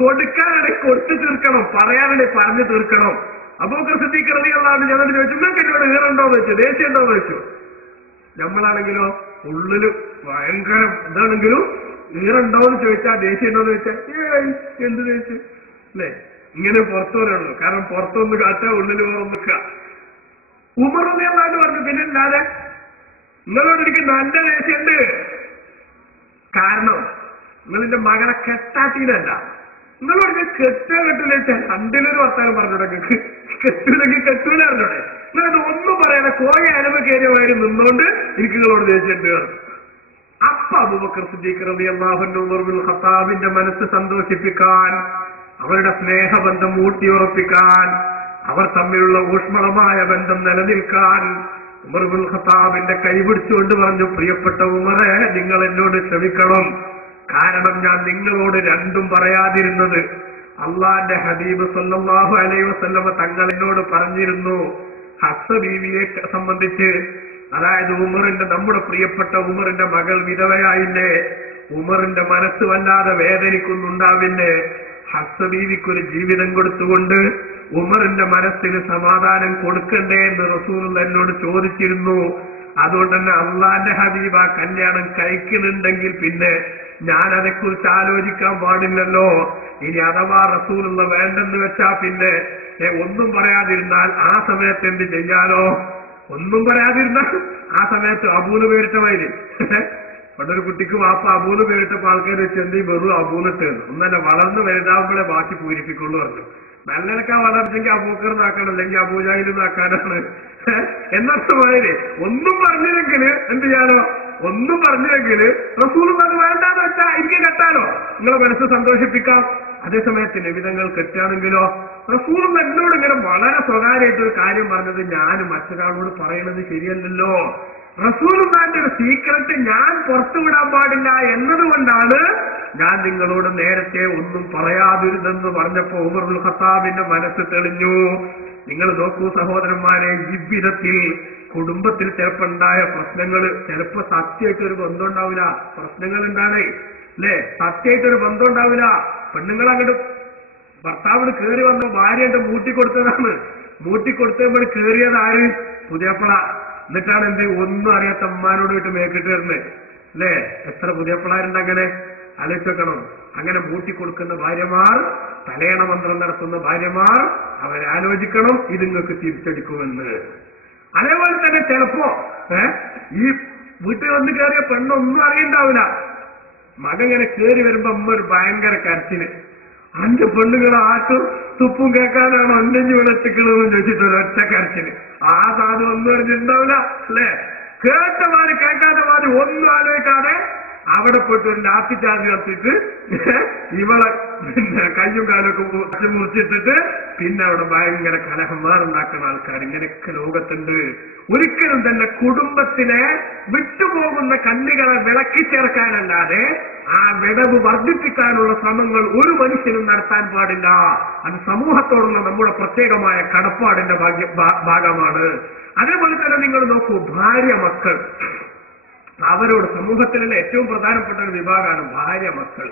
കൊടുക്കാനാണെങ്കിൽ കൊടുത്തു തീർക്കണം, പറയാനാണെങ്കിൽ പറഞ്ഞു തീർക്കണം. അബൂബക്കർ സിദ്ദീഖ് റളിയല്ലാഹു അൻഹു ഞങ്ങൾ ചോദിച്ചു, നിങ്ങൾക്ക് എന്നോട് ഈറുണ്ടോന്ന് വെച്ചു, ദേഷ്യം ഉണ്ടോന്ന് വെച്ചു. നമ്മളാണെങ്കിലോ ഉള്ളില് ഭയങ്കര ഇതാണെങ്കിലും ഈറുണ്ടോന്ന് ചോദിച്ചാൽ ദേഷ്യം ഉണ്ടോന്ന് ചോദിച്ചാൽ എന്ത് ചോദിച്ചു അല്ലേ, ഇങ്ങനെ പുറത്തു വരണുള്ളൂ. കാരണം പുറത്തൊന്ന് കാറ്റാ ഉള്ളില് നിൽക്കുക. ഉമർ റളിയല്ലാഹു അൻഹു പറഞ്ഞു, പിന്നെ അല്ലാതെ നിങ്ങളോട് എനിക്ക് നല്ല ദേഷ്യമുണ്ട്. കാരണം നിങ്ങളിന്റെ മകളെ കെട്ടാത്തീനല്ല, നിങ്ങളോട് ഞാൻ കെട്ടാ കെട്ടില്ല വെച്ചാൽ രണ്ടിലൊരു വർത്താനം പറഞ്ഞോടെ, കെട്ടൂലെങ്കിൽ കെട്ടൂല അറിഞ്ഞോടെ. നിങ്ങളത് ഒന്നും പറയാതെ കോയ അലവ് കയറിയമാര് നിന്നോണ്ട് എനിക്ക് നിങ്ങളോട് ദേഷ്യമുണ്ട്. അപ്പൊ അബൂബക്കർ സിദ്ദീഖ് റളിയല്ലാഹു അൻഹു ഉമർ ഇബ്നുൽ ഖത്താബിന്റെ മനസ്സ് സന്തോഷിപ്പിക്കാൻ, അവരുടെ സ്നേഹബന്ധം ഊട്ടിയുറപ്പിക്കാൻ, അവർ തമ്മിലുള്ള ഊഷ്മളമായ ബന്ധം നിലനിൽക്കാൻ ഉമർ ഇബ്നുൽ ഖത്താബിന്റെ കൈ പിടിച്ചുകൊണ്ട് പറഞ്ഞു, പ്രിയപ്പെട്ട ഉമറെ, നിങ്ങൾ എന്നോട് ക്ഷമിക്കണം. കാരണം ഞാൻ നിങ്ങളോട് രണ്ടും പറയാതിരുന്നത് അള്ളാന്റെ ഹബീബ് സല്ലല്ലാഹു അലൈഹി വസല്ലമ തങ്ങൾ എന്നോട് പറഞ്ഞിരുന്നു. ഹഫ്സ ബീവിയെ സംബന്ധിച്ച്, അതായത് നമ്മുടെ പ്രിയപ്പെട്ട ഉമറിന്റെ മകൾ വിധവയായില്ലേ, ഉമറിന്റെ മനസ്സ് വല്ലാതെ വേദനിക്കുന്നുണ്ടാവില്ലേ. ഹഫ്സ ബീവിക്കൊരു ജീവിതം കൊടുത്തുകൊണ്ട് ഉമറിന്റെ മനസ്സിന് സമാധാനം കൊടുക്കണ്ടേ എന്ന് റസൂൽ എന്നോട് ചോദിച്ചിരുന്നു. അതുകൊണ്ട് തന്നെ അള്ളാന്റെ ഹബീബ കല്യാണം കഴിക്കുന്നുണ്ടെങ്കിൽ പിന്നെ ഞാൻ അതേക്കുറിച്ച് ആലോചിക്കാൻ പാടില്ലല്ലോ. ഇനി അഥവാ റസൂലുള്ള വേണ്ടെന്ന് വെച്ചാ പിന്നെ ഒന്നും പറയാതിരുന്നാൽ ആ സമയത്ത് എന്ത് ചെയ്യാലോ? ഒന്നും പറയാതിരുന്നാൽ ആ സമയത്ത് അബൂന്ന് പേരിട്ടമായില്ലേ. പണ്ടൊരു കുട്ടിക്ക് വാപ്പ അബൂന്ന് പേരിട്ടപ്പോ ആൾക്കാർ വെച്ച് എന്ത് വെറും അബൂന്നിട്ട് ഒന്നല്ല, വളർന്ന് വലുതാവുമ്പോഴേ ബാക്കി പൂരിപ്പിക്കുള്ളൂ പറഞ്ഞു. നല്ലനക്കാ വളർച്ചെങ്കിൽ അബൂക്കർ നാക്കണം, അല്ലെങ്കിൽ അബൂജാഹിൽ നാക്കാനാണ് എന്നർത്ഥമായില്ലേ. ഒന്നും പറഞ്ഞില്ലെങ്കിൽ എന്ത് ചെയ്യാലോ? ഒന്നും പറഞ്ഞില്ലെങ്കില് റസൂൽ അത് വേണ്ടാന്ന് വെച്ചാൽ എനിക്ക് കെട്ടാലോ, നിങ്ങളെ മനസ്സ് സന്തോഷിപ്പിക്കാം. അതേസമയത്ത് നബിതങ്ങൾ കെട്ടാണെങ്കിലോ, റസൂൽ എന്നോട് ഇങ്ങനെ വളരെ സ്വകാര്യമായിട്ടൊരു കാര്യം പറഞ്ഞത് ഞാൻ മറ്റൊരാളോട് പറയുന്നത് ശരിയല്ലല്ലോ. റസൂലുള്ളാഹിന്റെ ഒരു സീക്രട്ട് ഞാൻ പുറത്തുവിടാൻ പാടില്ല എന്നതുകൊണ്ടാണ് ഞാൻ നിങ്ങളോട് നേരത്തെ ഒന്നും പറയാതിരുതെന്ന് പറഞ്ഞപ്പോ ഉമർ ഇബ്നുൽ ഖത്താബിന്റെ മനസ്സ് തെളിഞ്ഞു. നിങ്ങൾ നോക്കൂ സഹോദരന്മാരെ, ജീവിതത്തിൽ കുടുംബത്തിൽ ചിലപ്പോ ഉണ്ടായ പ്രശ്നങ്ങൾ, ചിലപ്പോ സത്യമായിട്ടൊരു ബന്ധം ഉണ്ടാവില്ല, പ്രശ്നങ്ങൾ ഉണ്ടാണ് അല്ലേ, സത്യമായിട്ടൊരു ബന്ധം ഉണ്ടാവില്ല. പെണ്ണുങ്ങൾ അങ്ങോട്ട് ഭർത്താവിന് കയറി വന്ന ഭാര്യന്റെ മൂട്ടിക്കൊടുത്തതാണ്, മൂട്ടിക്കൊടുത്തപ്പോൾ കയറിയത് ആര്? പുതിയപ്പള. എന്നിട്ടാണ് എന്ത് ഒന്നും അറിയാത്ത അമ്മാനോട് വിട്ട് മേക്കിട്ട് വരുന്നത് അല്ലേ. എത്ര പുതിയപ്പളാരുണ്ട് അങ്ങനെ, ആലോചിക്കണം. അങ്ങനെ മൂട്ടിക്കൊടുക്കുന്ന ഭാര്യമാർ, തലയണ മന്ത്രം നടത്തുന്ന ഭാര്യമാർ, അവരാലോചിക്കണം ഇത് നിങ്ങൾക്ക് തിരിച്ചടിക്കുമെന്ന്. അതേപോലെ തന്നെ ചിലപ്പോ ഈ വീട്ടിൽ വന്ന് കയറിയ പെണ്ണൊന്നും അറിയണ്ടാവില്ല, മകൻ ഇങ്ങനെ കയറി വരുമ്പോ അമ്മ ഒരു ഭയങ്കര കരച്ചില്, 5 പെണ്ണുങ്ങൾ ആട്ടും തുപ്പും കേൾക്കാനാണോ എന്തെങ്കിലും ഇവിടെ എത്തിക്കണമെന്ന് ചോദിച്ചിട്ട് ഒരൊറ്റ കരച്ചില്. ആ സാധനം ഒന്നും അറിഞ്ഞിട്ടുണ്ടാവില്ല അല്ലേ. കേട്ട മാതിരി കേൾക്കാത്ത മാതിരി ഒന്നും ആലോചിക്കാതെ അവിടെ പോയിട്ട് ഒരു ലാത്തി ചാർജ് നടത്തിയിട്ട് ഇവളെ കയ്യും കാലൊക്കെ മുറിച്ചിട്ടിട്ട് പിന്നെ അവിടെ ഭയങ്കര കലഹമാറുണ്ടാക്കുന്ന ആൾക്കാർ ഇങ്ങനെയൊക്കെ ലോകത്തുണ്ട്. ഒരിക്കലും തന്നെ കുടുംബത്തിലെ വിട്ടുപോകുന്ന കണ്ണികളെ വിളക്കിച്ചേർക്കാനല്ലാതെ ആ വിടവ് വർദ്ധിപ്പിക്കാനുള്ള ശ്രമങ്ങൾ ഒരു മനുഷ്യനും നടത്താൻ പാടില്ല. അത് സമൂഹത്തോടുള്ള നമ്മുടെ പ്രത്യേകമായ കടപ്പാടിന്റെ ഭാഗമാണ്. അതേപോലെ തന്നെ നിങ്ങൾ നോക്കൂ, ഭാര്യ മക്കൾ, അവരോട് സമൂഹത്തിലുള്ള ഏറ്റവും പ്രധാനപ്പെട്ട ഒരു വിഭാഗമാണ് ഭാര്യ മക്കൾ.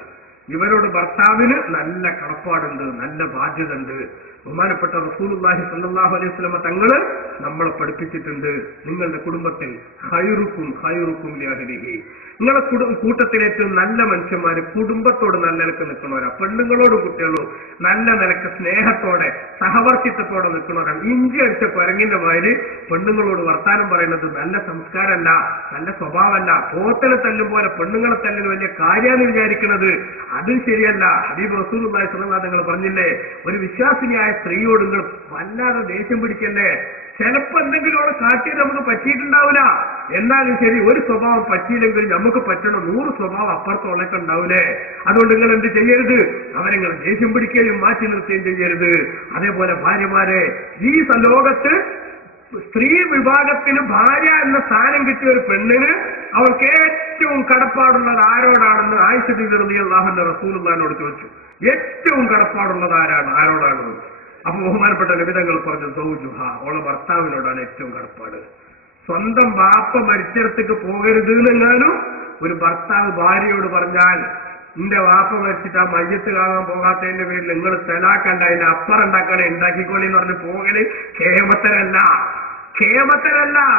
ഇവരോട് ഭർത്താവിന് നല്ല കടപ്പാടുണ്ട്, നല്ല ബാധ്യത ഉണ്ട്. ബഹുമാനപ്പെട്ട റസൂലുള്ളാഹി സ്വല്ലല്ലാഹു അലൈഹി വസല്ലമ തങ്ങള് നമ്മളെ പഠിപ്പിച്ചിട്ടുണ്ട്, നിങ്ങളുടെ കുടുംബത്തിൽ ഖൈറുക്കും ഖൈറുക്കും ലിഅഹ്ലിഹി, നിങ്ങളുടെ കൂട്ടത്തിൽ ഏറ്റവും നല്ല മനുഷ്യന്മാര് കുടുംബത്തോട് നല്ല നിലക്ക് നിൽക്കണവരാ. പെണ്ണുങ്ങളോടും കുട്ടികളോടും നല്ല നിലക്ക് സ്നേഹത്തോടെ സഹവർത്തിത്വത്തോടെ നിൽക്കണവരാണ്. ഇഞ്ചി അടിച്ച കുരങ്ങിന്റെ മാതിരി പെണ്ണുങ്ങളോട് വർത്താനം പറയുന്നത് നല്ല സംസ്കാരമല്ല, നല്ല സ്വഭാവമല്ല. പോത്തനെ തല്ലും പോലെ പെണ്ണുങ്ങളെ തല്ലിന് വലിയ കാര്യമാണ് വിചാരിക്കുന്നത്, അതും ശരിയല്ല. ഹബീബ് റസൂലുള്ളാഹി സ്വല്ലല്ലാഹു അലൈഹി വസല്ലം പറഞ്ഞില്ലേ, ഒരു വിശ്വാസിനിയായ സ്ത്രീയോട് നിങ്ങൾ വല്ലാതെ ദേഷ്യം പിടിക്കല്ലേ. ചിലപ്പോ എന്തെങ്കിലും അവിടെ കാട്ടിയത് നമുക്ക് പറ്റിയിട്ടുണ്ടാവില്ല, എന്നാലും ശരി ഒരു സ്വഭാവം പറ്റിയില്ലെങ്കിൽ നമുക്ക് പറ്റണം 100 സ്വഭാവം അപ്പുറത്തോളൊക്കെ ഉണ്ടാവില്ലേ. അതുകൊണ്ട് നിങ്ങൾ എന്ത് ചെയ്യരുത്, അവരെങ്ങൾ ദേഷ്യം പിടിക്കുകയും മാറ്റി നിർത്തുകയും ചെയ്യരുത്. അതേപോലെ ഭാര്യമാരെ, ഈ ലോകത്ത് സ്ത്രീ വിഭാഗത്തിന് ഭാര്യ എന്ന സ്ഥാനം കിട്ടിയ ഒരു പെണ്ണിന് അവർക്ക് ഏറ്റവും കടപ്പാടുള്ളത് ആരോടാണെന്ന് ആയിഷ ബിബി റളിയല്ലാഹു അൻഹ റസൂലുള്ളാഹിനോട് ചോദിച്ചു. ഏറ്റവും കടപ്പാടുള്ളത് ആരോടാണ്? അപ്പൊ ബഹുമാനപ്പെട്ട നിബിധങ്ങൾ പറഞ്ഞു സൗജുഹ, ഓളെ ഭർത്താവിനോടാണ് ഏറ്റവും കടപ്പാട്. സ്വന്തം ബാപ്പ മരിച്ചിടത്തേക്ക് പോകരുത് എന്നെങ്ങാനും ഒരു ഭർത്താവ് ഭാര്യയോട് പറഞ്ഞാൽ, നിന്റെ വാപ്പ മരിച്ചിട്ട് ആ മയ്യത്ത് കാണാൻ പോകാത്തതിന്റെ പേരിൽ നിങ്ങൾ തലാക്കണ്ട, അതിന്റെ അപ്പുറം ഉണ്ടാക്കണേ, ഉണ്ടാക്കിക്കോളി എന്ന് പറഞ്ഞ് പോകല് ക്ഷേമത്തരല്ല.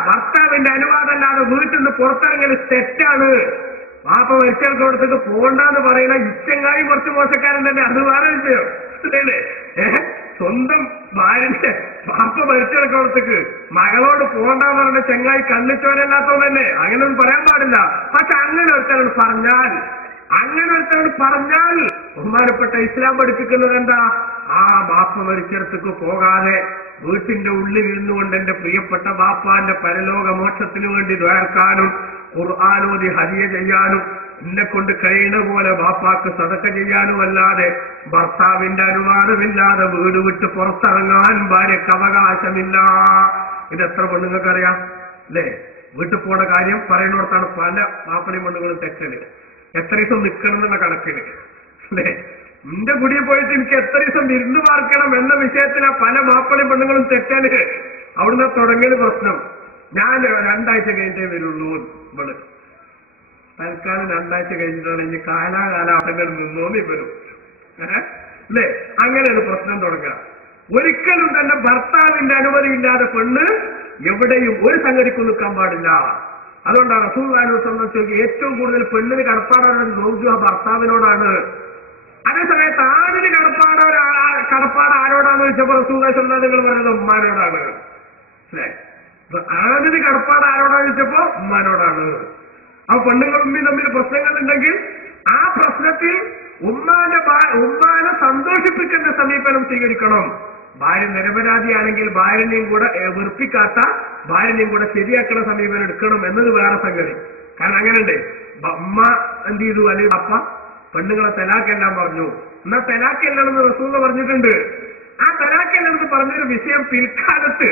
ഭർത്താവിന്റെ അനുവാദമല്ലാതെ വീട്ടിൽ നിന്ന് പുറത്തിറങ്ങല് തെറ്റാണ്. വാപ്പ മരിച്ചിടത്തോടത്തേക്ക് പോകണ്ടെന്ന് പറയുന്ന ഇച്ചങ്ങായി കുറച്ച് മോശക്കാരൻ തന്നെ, അത് വേറെ വിഷയം അല്ലേ. സ്വന്തം ഭാര്യന്റെ വാപ്പ മരിച്ചിടത്തോടത്തേക്ക് മകളോട് പോകണ്ടെന്ന് പറഞ്ഞ ചെങ്ങായി കണ്ണിച്ചോനല്ലാത്തവനല്ലേ, അങ്ങനെയൊന്നും പറയാൻ പാടില്ല. പക്ഷെ അങ്ങനെ ഒരുത്തരോട് പറഞ്ഞാൽ ബഹുമാനപ്പെട്ട ഇസ്ലാം പഠിപ്പിക്കുന്നത് എന്താ? ആ ബാപ്പ മരിച്ചിടത്തേക്ക് പോകാതെ വീട്ടിന്റെ ഉള്ളിൽ ഇരുന്നുകൊണ്ട് എന്റെ പ്രിയപ്പെട്ട ബാപ്പാന്റെ പരലോക മോക്ഷത്തിനു വേണ്ടി ദ്വാർക്കാനും ഖുർആനോദി ഹദിയ ചെയ്യാനും എന്നെ കൊണ്ട് കഴിയുന്ന പോലെ ബാപ്പാക്ക് സദഖ ചെയ്യാനും അല്ലാതെ ഭർത്താവിന്റെ അനുവാദമില്ലാതെ വീട് വിട്ട് പുറത്തിറങ്ങാൻ ഭാര്യക്ക് അവകാശമില്ല. ഇതെത്ര പെണ്ണുങ്ങൾക്കറിയാം അല്ലേ? വീട്ടിൽ പോണ കാര്യം പറയുന്നിടത്താണ് പല മാപ്പിളയും പെണ്ണുങ്ങളും തെറ്റല്. എത്ര ദിവസം നിൽക്കണം എന്നുള്ള കണക്കിന് അല്ലേ? നിന്റെ കുടിയിൽ പോയിട്ട് എനിക്ക് എത്ര ദിവസം വിരുന്ന് പാർക്കണം എന്ന വിഷയത്തിലാ പല മാപ്പിളയും പെണ്ണുങ്ങളും തെറ്റല്. അവിടുന്ന് തുടങ്ങിയത് പ്രശ്നം. ഞാൻ 2 ആഴ്ച കഴിഞ്ഞിട്ടേ വരുള്ളൂ. ഇവള് തൽക്കാലം 2 ആഴ്ച കഴിഞ്ഞിട്ടാണെങ്കിൽ കാലാകാലങ്ങൾ നിന്നോന്ന് വരും അല്ലേ? അങ്ങനെയാണ് പ്രശ്നം തുടങ്ങുക. ഒരിക്കലും തന്നെ ഭർത്താവിന്റെ അനുമതി ഇല്ലാതെ പെണ്ണ് എവിടെയും ഒരു സംഗതിക്കും നിൽക്കാൻ പാടില്ല. അതുകൊണ്ടാണ് റസൂലുള്ളാഹി സംബന്ധിച്ച് ഏറ്റവും കൂടുതൽ പെണ്ണിന് കടപ്പാടുള്ള സൗജുഹ ഭർത്താവിനോടാണ്. അതേസമയത്ത് ആണിന് കടപ്പാട് ആരോടാന്ന് ചോദിച്ചപ്പോൾ റസൂലുള്ളാഹി നിങ്ങൾ പറഞ്ഞത് ഉമ്മാനോടാണ്. അല്ലേ? ആണിന് കടപ്പാട് ആരോടാന്ന് ചോദിച്ചപ്പോ ഉമ്മാനോടാണ്. ആ പെണ്ണുങ്ങളും തമ്മിൽ പ്രശ്നങ്ങൾ ഉണ്ടെങ്കിൽ ആ പ്രശ്നത്തിൽ ഉമ്മാനെ സന്തോഷിപ്പിക്കുന്ന സമീപനം സ്വീകരിക്കണം. ഭാര്യ നിരപരാധിയാണെങ്കിൽ ഭാര്യനെയും കൂടെ വെറുപ്പിക്കാത്ത ഭാര്യനെയും കൂടെ ശരിയാക്കുന്ന സമീപനം എടുക്കണം എന്നത് വേറെ സംഗതി. കാരണം അങ്ങനെയുണ്ട്, ഉമ്മ എന്ത് ചെയ്തു, അല്ലെങ്കിൽ അപ്പ പെണ്ണുങ്ങളെ തലാക്കെല്ലാം പറഞ്ഞു. എന്നാ തലാക്കെല്ലാണെന്ന് റസൂൽ പറഞ്ഞിട്ടുണ്ട്. ആ തലാക്കെല്ലാണെന്ന് പറഞ്ഞൊരു വിഷയം പിൽക്കാലത്ത്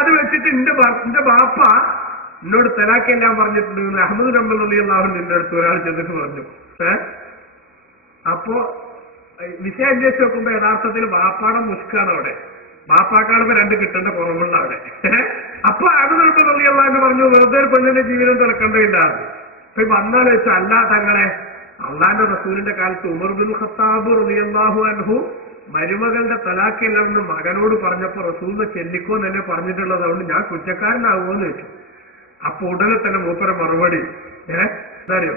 അത് വെച്ചിട്ട് എന്റെ ബാപ്പ എന്നോട് തലാക്കെല്ലാം പറഞ്ഞിട്ടുണ്ട് അഹമ്മദ് നമ്പർ റളിയല്ലാഹു അൻഹു നിന്റെ അടുത്ത് ഒരാൾ ചെന്നിട്ട് പറഞ്ഞു. അപ്പോ വിഷയം അന്വേഷിച്ച് നോക്കുമ്പോ യഥാർത്ഥത്തിൽ ബാപ്പാടെ മുഷ്കാണ് അവിടെ. ബാപ്പാക്കാണിപ്പോ 2 കിട്ടേണ്ട കുറവുള്ള അവിടെ. അപ്പൊ അഹമ്മദ് നമ്പർ റളിയല്ലാഹു അൻഹു പറഞ്ഞു, വെറുതെ ഒരു പെണ്ണിന്റെ ജീവിതം തുറക്കേണ്ടതില്ലാതെ. അപ്പൊ വന്നാൽ വെച്ചു, അല്ല തങ്ങളെ, അള്ളാന്റെ റസൂലിന്റെ കാലത്ത് ഉമർ ബിൻ ഖത്താബ് റളിയല്ലാഹു അൻഹു മരുമകളുടെ തലാക്കില്ലെന്ന് മകനോട് പറഞ്ഞപ്പോ റസൂലിനെ ചെല്ലിക്കോന്ന് എന്നെ പറഞ്ഞിട്ടുള്ളത്, അതുകൊണ്ട് ഞാൻ കുറ്റക്കാരനാകുമോന്ന് വെച്ചു. അപ്പൊ ഉടനെ തന്നെ മൂപ്പര മറുപടി എന്താ അറിയോ,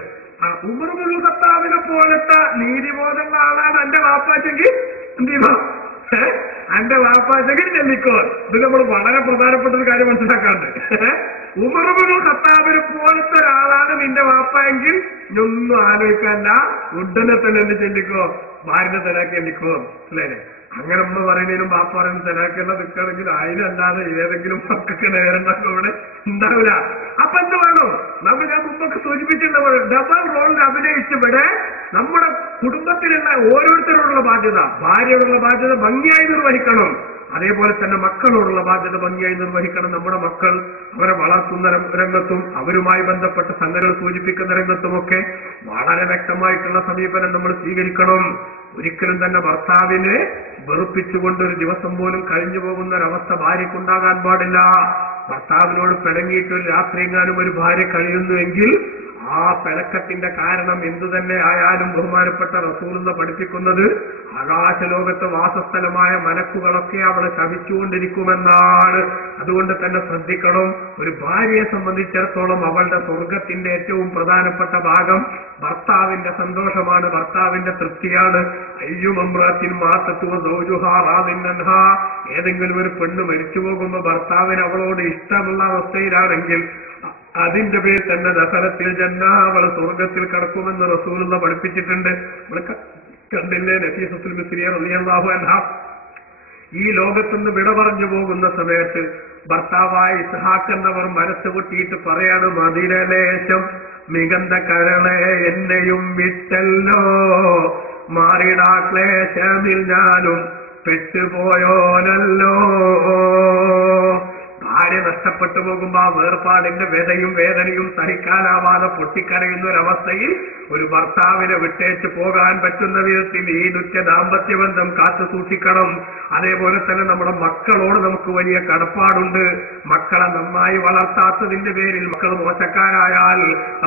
ഉമർ ബിൻ ഖത്താബിനെ പോലത്തെ നീതിബോധമുള്ള ആളാണ് എന്റെ വാപ്പാച്ചെങ്കിൽ എന്ത് ചെയ്യുമോ, എന്റെ വാപ്പാച്ചെങ്കിൽ ചെല്ലിക്കോ. ഇത് നമ്മൾ വളരെ പ്രധാനപ്പെട്ട ഒരു കാര്യം മനസ്സിലാക്കാണ്ട്. ഉമർ ബിൻ ഖത്താബിനെ പോലത്തെ ഒരാളാണ് നിന്റെ വാപ്പയെങ്കിൽ ഒന്നും ആലോചിക്കാല്ല, ഉടനെ തന്നെ എന്ത് ചെല്ലിക്കോ, ഭാര്യനെ തലാക്കി ചെല്ലിക്കോ. അല്ലേ? അങ്ങനെ ഉമ്മ പറയുന്നതിനും ബാപ്പ പറയുന്ന തലാക്കേണ്ട നിൽക്കുകയാണെങ്കിൽ അതിനല്ലാതെ ഏതെങ്കിലും മക്കൾക്ക് നേരണ്ടൊക്കെ ഇവിടെ ഉണ്ടാവില്ല. അപ്പൊ എന്ത് വേണം, ഞാൻ മുമ്പൊക്കെ സൂചിപ്പിച്ചിട്ടുള്ള പോലെ ഡബിൾ റോളിൽ അഭിനയിച്ചിവിടെ നമ്മുടെ കുടുംബത്തിലുള്ള ഓരോരുത്തരോടുള്ള ബാധ്യത, ഭാര്യയോടുള്ള ബാധ്യത ഭംഗിയായി നിർവഹിക്കണം. അതേപോലെ തന്നെ മക്കളോടുള്ള ബാധ്യത ഭംഗിയായി നിർവഹിക്കണം. നമ്മുടെ മക്കൾ അവരെ വളർത്തുന്ന രംഗത്തും അവരുമായി ബന്ധപ്പെട്ട സംഗതികൾ സൂചിപ്പിക്കുന്ന രംഗത്തുമൊക്കെ വളരെ വ്യക്തമായിട്ടുള്ള സമീപനം നമ്മൾ സ്വീകരിക്കണം. ഒരിക്കലും തന്നെ ഭർത്താവിനെ വെറുപ്പിച്ചുകൊണ്ട് ഒരു ദിവസം പോലും കഴിഞ്ഞു പോകുന്ന ഒരവസ്ഥ ഭാര്യക്കുണ്ടാകാൻ പാടില്ല. ഭർത്താവിനോട് പിണങ്ങിയിട്ട് ഒരു രാത്രിയെങ്ങാനും ഒരു ഭാര്യ കഴിയുന്നുവെങ്കിൽ ആ പിണക്കത്തിന്റെ കാരണം എന്തു തന്നെ ആയാലും ബഹുമാനപ്പെട്ട റസൂലുള്ളാഹി പഠിപ്പിക്കുന്നത് ആകാശലോകത്തെ വാസസ്ഥലമായ മലക്കുകളൊക്കെ അവളെ ശപിച്ചുകൊണ്ടിരിക്കുമെന്നാണ്. അതുകൊണ്ട് തന്നെ ശ്രദ്ധിക്കണം. ഒരു ഭാര്യയെ സംബന്ധിച്ചിടത്തോളം അവളുടെ സ്വർഗത്തിന്റെ ഏറ്റവും പ്രധാനപ്പെട്ട ഭാഗം ഭർത്താവിന്റെ സന്തോഷമാണ്, ഭർത്താവിന്റെ തൃപ്തിയാണ്. അയ്യുമംറാത്തിൻ മാതത്തു സൗജുഹാ റാദിൻ അൻഹാ, ഏതെങ്കിലും ഒരു പെണ്ണ് മരിച്ചു പോകുമ്പോൾ ഭർത്താവിന് അവളോട് ഇഷ്ടമുള്ള അവസ്ഥയിലാണെങ്കിൽ അതിന്റെ പേരിൽ തന്നെ ദഖലത്തിൽ ജന്ന, അവളെ സ്വർഗത്തിൽ കടക്കുമെന്ന് റസൂലുള്ളാഹി പഠിപ്പിച്ചിട്ടുണ്ട്. നമ്മൾ കണ്ടില്ലേ നഫീസത്തുൽ മിസ്രിയ റളിയല്ലാഹു അൻഹാ ഈ ലോകത്തുനിന്ന് വിട പറഞ്ഞു പോകുന്ന സമയത്ത് ഭർത്താവായ ഇസ്ഹാഖ് എന്നവർ മനസ്സ് പൊട്ടിയിട്ട് പറയാണ്, മദിരലേശം മികந்த കരളെ എന്നെയും വിട്ടല്ലോ, മാറിടാ ക്ലേശമിൽ ഞാനും പെട്ടുപോയോനല്ലോ. ഭാര്യ നഷ്ടപ്പെട്ടു പോകുമ്പോ ആ വേർപാടിന്റെ വ്യതയും വേദനയും സഹിക്കാനാവാതെ പൊട്ടിക്കരയുന്ന ഒരവസ്ഥയിൽ ഒരു ഭർത്താവിനെ വിട്ടേച്ച് പോകാൻ പറ്റുന്ന വിധത്തിൽ ഈ നിത്യ ദാമ്പത്യ ബന്ധം കാത്തു സൂക്ഷിക്കണം. അതേപോലെ തന്നെ നമ്മുടെ മക്കളോട് നമുക്ക് വലിയ കടപ്പാടുണ്ട്. മക്കളെ നന്നായി വളർത്താത്തതിന്റെ പേരിൽ മക്കൾ മോശക്കാരായാൽ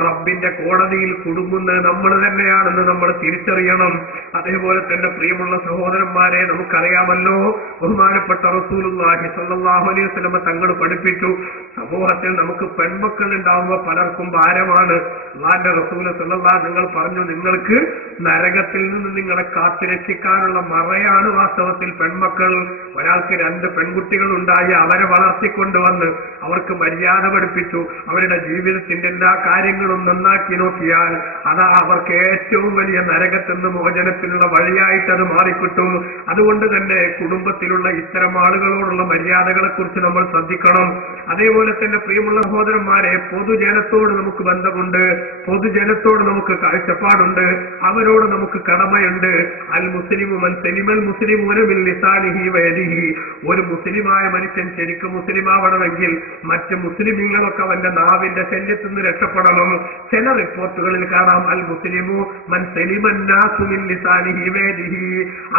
റബ്ബിന്റെ കോടതിയിൽ കുടുങ്ങുന്നത് നമ്മൾ തന്നെയാണെന്ന് നമ്മൾ തിരിച്ചറിയണം. അതേപോലെ തന്നെ പ്രിയമുള്ള സഹോദരന്മാരെ, നമുക്കറിയാമല്ലോ ബഹുമാനപ്പെട്ട റസൂലുള്ളാഹി സ്വല്ലല്ലാഹു അലൈഹി വസല്ലം തങ്ങൾ പഠിപ്പിച്ചു, സമൂഹത്തിൽ നമുക്ക് പെൺമക്കൾ ഉണ്ടാവുമ്പോൾ പലർക്കും ഭാരമാണ്. അല്ലാഹുവിന്റെ റസൂൽ സ്വല്ലല്ലാഹു നിങ്ങൾ പറഞ്ഞു, നിങ്ങൾക്ക് നരകത്തിൽ നിന്ന് നിങ്ങളെ കാത്തുരക്ഷിക്കാനുള്ള മറയാണ് വാസ്തവത്തിൽ പെൺമക്കൾ. ഒരാൾക്ക് 2 പെൺകുട്ടികൾ ഉണ്ടായി അവരെ വളർത്തിക്കൊണ്ടുവന്ന് അവർക്ക് മര്യാദ പഠിപ്പിച്ചു, അവരുടെ ജീവിതത്തിന്റെ എല്ലാ കാര്യങ്ങളും നന്നാക്കി നോക്കിയാൽ അതാ അവർക്ക് ഏറ്റവും വലിയ നരകത്തിൽ നിന്ന് മോചനത്തിനുള്ള വഴിയായിട്ട് അത് മാറിക്കിട്ടും. അതുകൊണ്ട് തന്നെ കുടുംബത്തിലുള്ള ഇത്തരം ആളുകളോടുള്ള മര്യാദകളെ കുറിച്ച് നമ്മൾ ശ്രദ്ധിക്കണം. അതേപോലെ തന്നെ പ്രിയമുള്ള സഹോദരന്മാരെ, പൊതുജനത്തോട് നമുക്ക് ബന്ധമുണ്ട്, പൊതുജനത്തോട് നമുക്ക് കാഴ്ചപ്പാടുണ്ട്, അവരോട് നമുക്ക് കടമയുണ്ട്. അൽ മുസ്ലിമു മൻ സലിമൽ മുസ്ലിമൂന മിൻ ലിസാനിഹി വയദിഹി. ഒരു മുസ്ലിമായ മനുഷ്യൻ ശരിക്കും മുസ്ലിമാവണമെങ്കിൽ മറ്റ് മുസ്ലിമീങ്ങളൊക്കെ അവന്റെ നാവിന്റെ ശല്യത്തിൽ നിന്ന് രക്ഷപ്പെടണം. ചില റിപ്പോർട്ടുകളിൽ കാണാം അൽ മുസ്ലിമു മൻ സലിമൻ നാസു മിൻ ലിസാനിഹി വയദിഹി.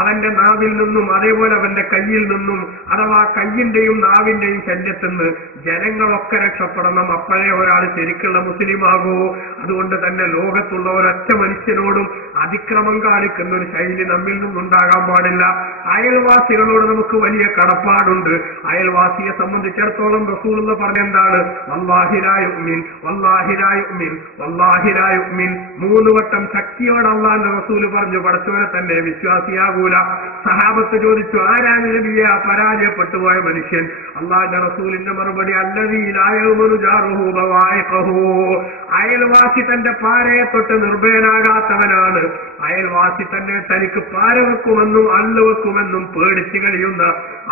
അവന്റെ നാവിൽ നിന്നും അതേപോലെ അവന്റെ കയ്യിൽ നിന്നും, അഥവാ കയ്യിന്റെയും നാവിന്റെയും ശല്യത്തിൽ നിന്ന് ജനങ്ങളൊക്കെ രക്ഷപ്പെടണം. അപ്പോഴേ ഒരാൾ ശരിക്കുള്ള മുസ്ലിമാകൂ. അതുകൊണ്ട് തന്നെ ലോകത്തുള്ള ഒരൊറ്റ മനുഷ്യനോടും അതിക്രമം കാണിക്കുന്ന ഒരു ശൈലി നമ്മിൽ നിന്നുണ്ടാകാൻ പാടില്ല. അയൽവാസികളോട് നമുക്ക് വലിയ കടപ്പാടുണ്ട്. അയൽവാസിയെ സംബന്ധിച്ചിടത്തോളം റസൂലുള്ള പറഞ്ഞെന്താണ്? വല്ലാഹി ലാ യുഅ്മിൻ, വല്ലാഹി ലാ യുഅ്മിൻ, വല്ലാഹി ലാ യുഅ്മിൻ. 3 വട്ടം ശക്തിയോടെ അല്ലാഹുവിന്റെ റസൂൽ പറഞ്ഞു, പടച്ചവനെ തന്നെ വിശ്വാസിയാകൂല. സഹാബത്ത് ചോദിച്ചു, ആരാണ് നബിയെ പരാജയപ്പെട്ടു പോയ മനുഷ്യൻ? അല്ലാഹുവിന്റെ റസൂലിന്റെ മറുപടി, അല്ലദീ ലാ യഉ്മനു ജാറുഹു ബവായിഖഹു. അയൽവാസി തന്റെ പാരയെ തൊട്ട് നിർഭയനാകാത്തവനാണ്. അയൽവാസി തന്നെ തനിക്ക് പാര വെക്കുമെന്നും അല്ലുവെക്കുമെന്നും പേടിച്ചു കഴിയുന്ന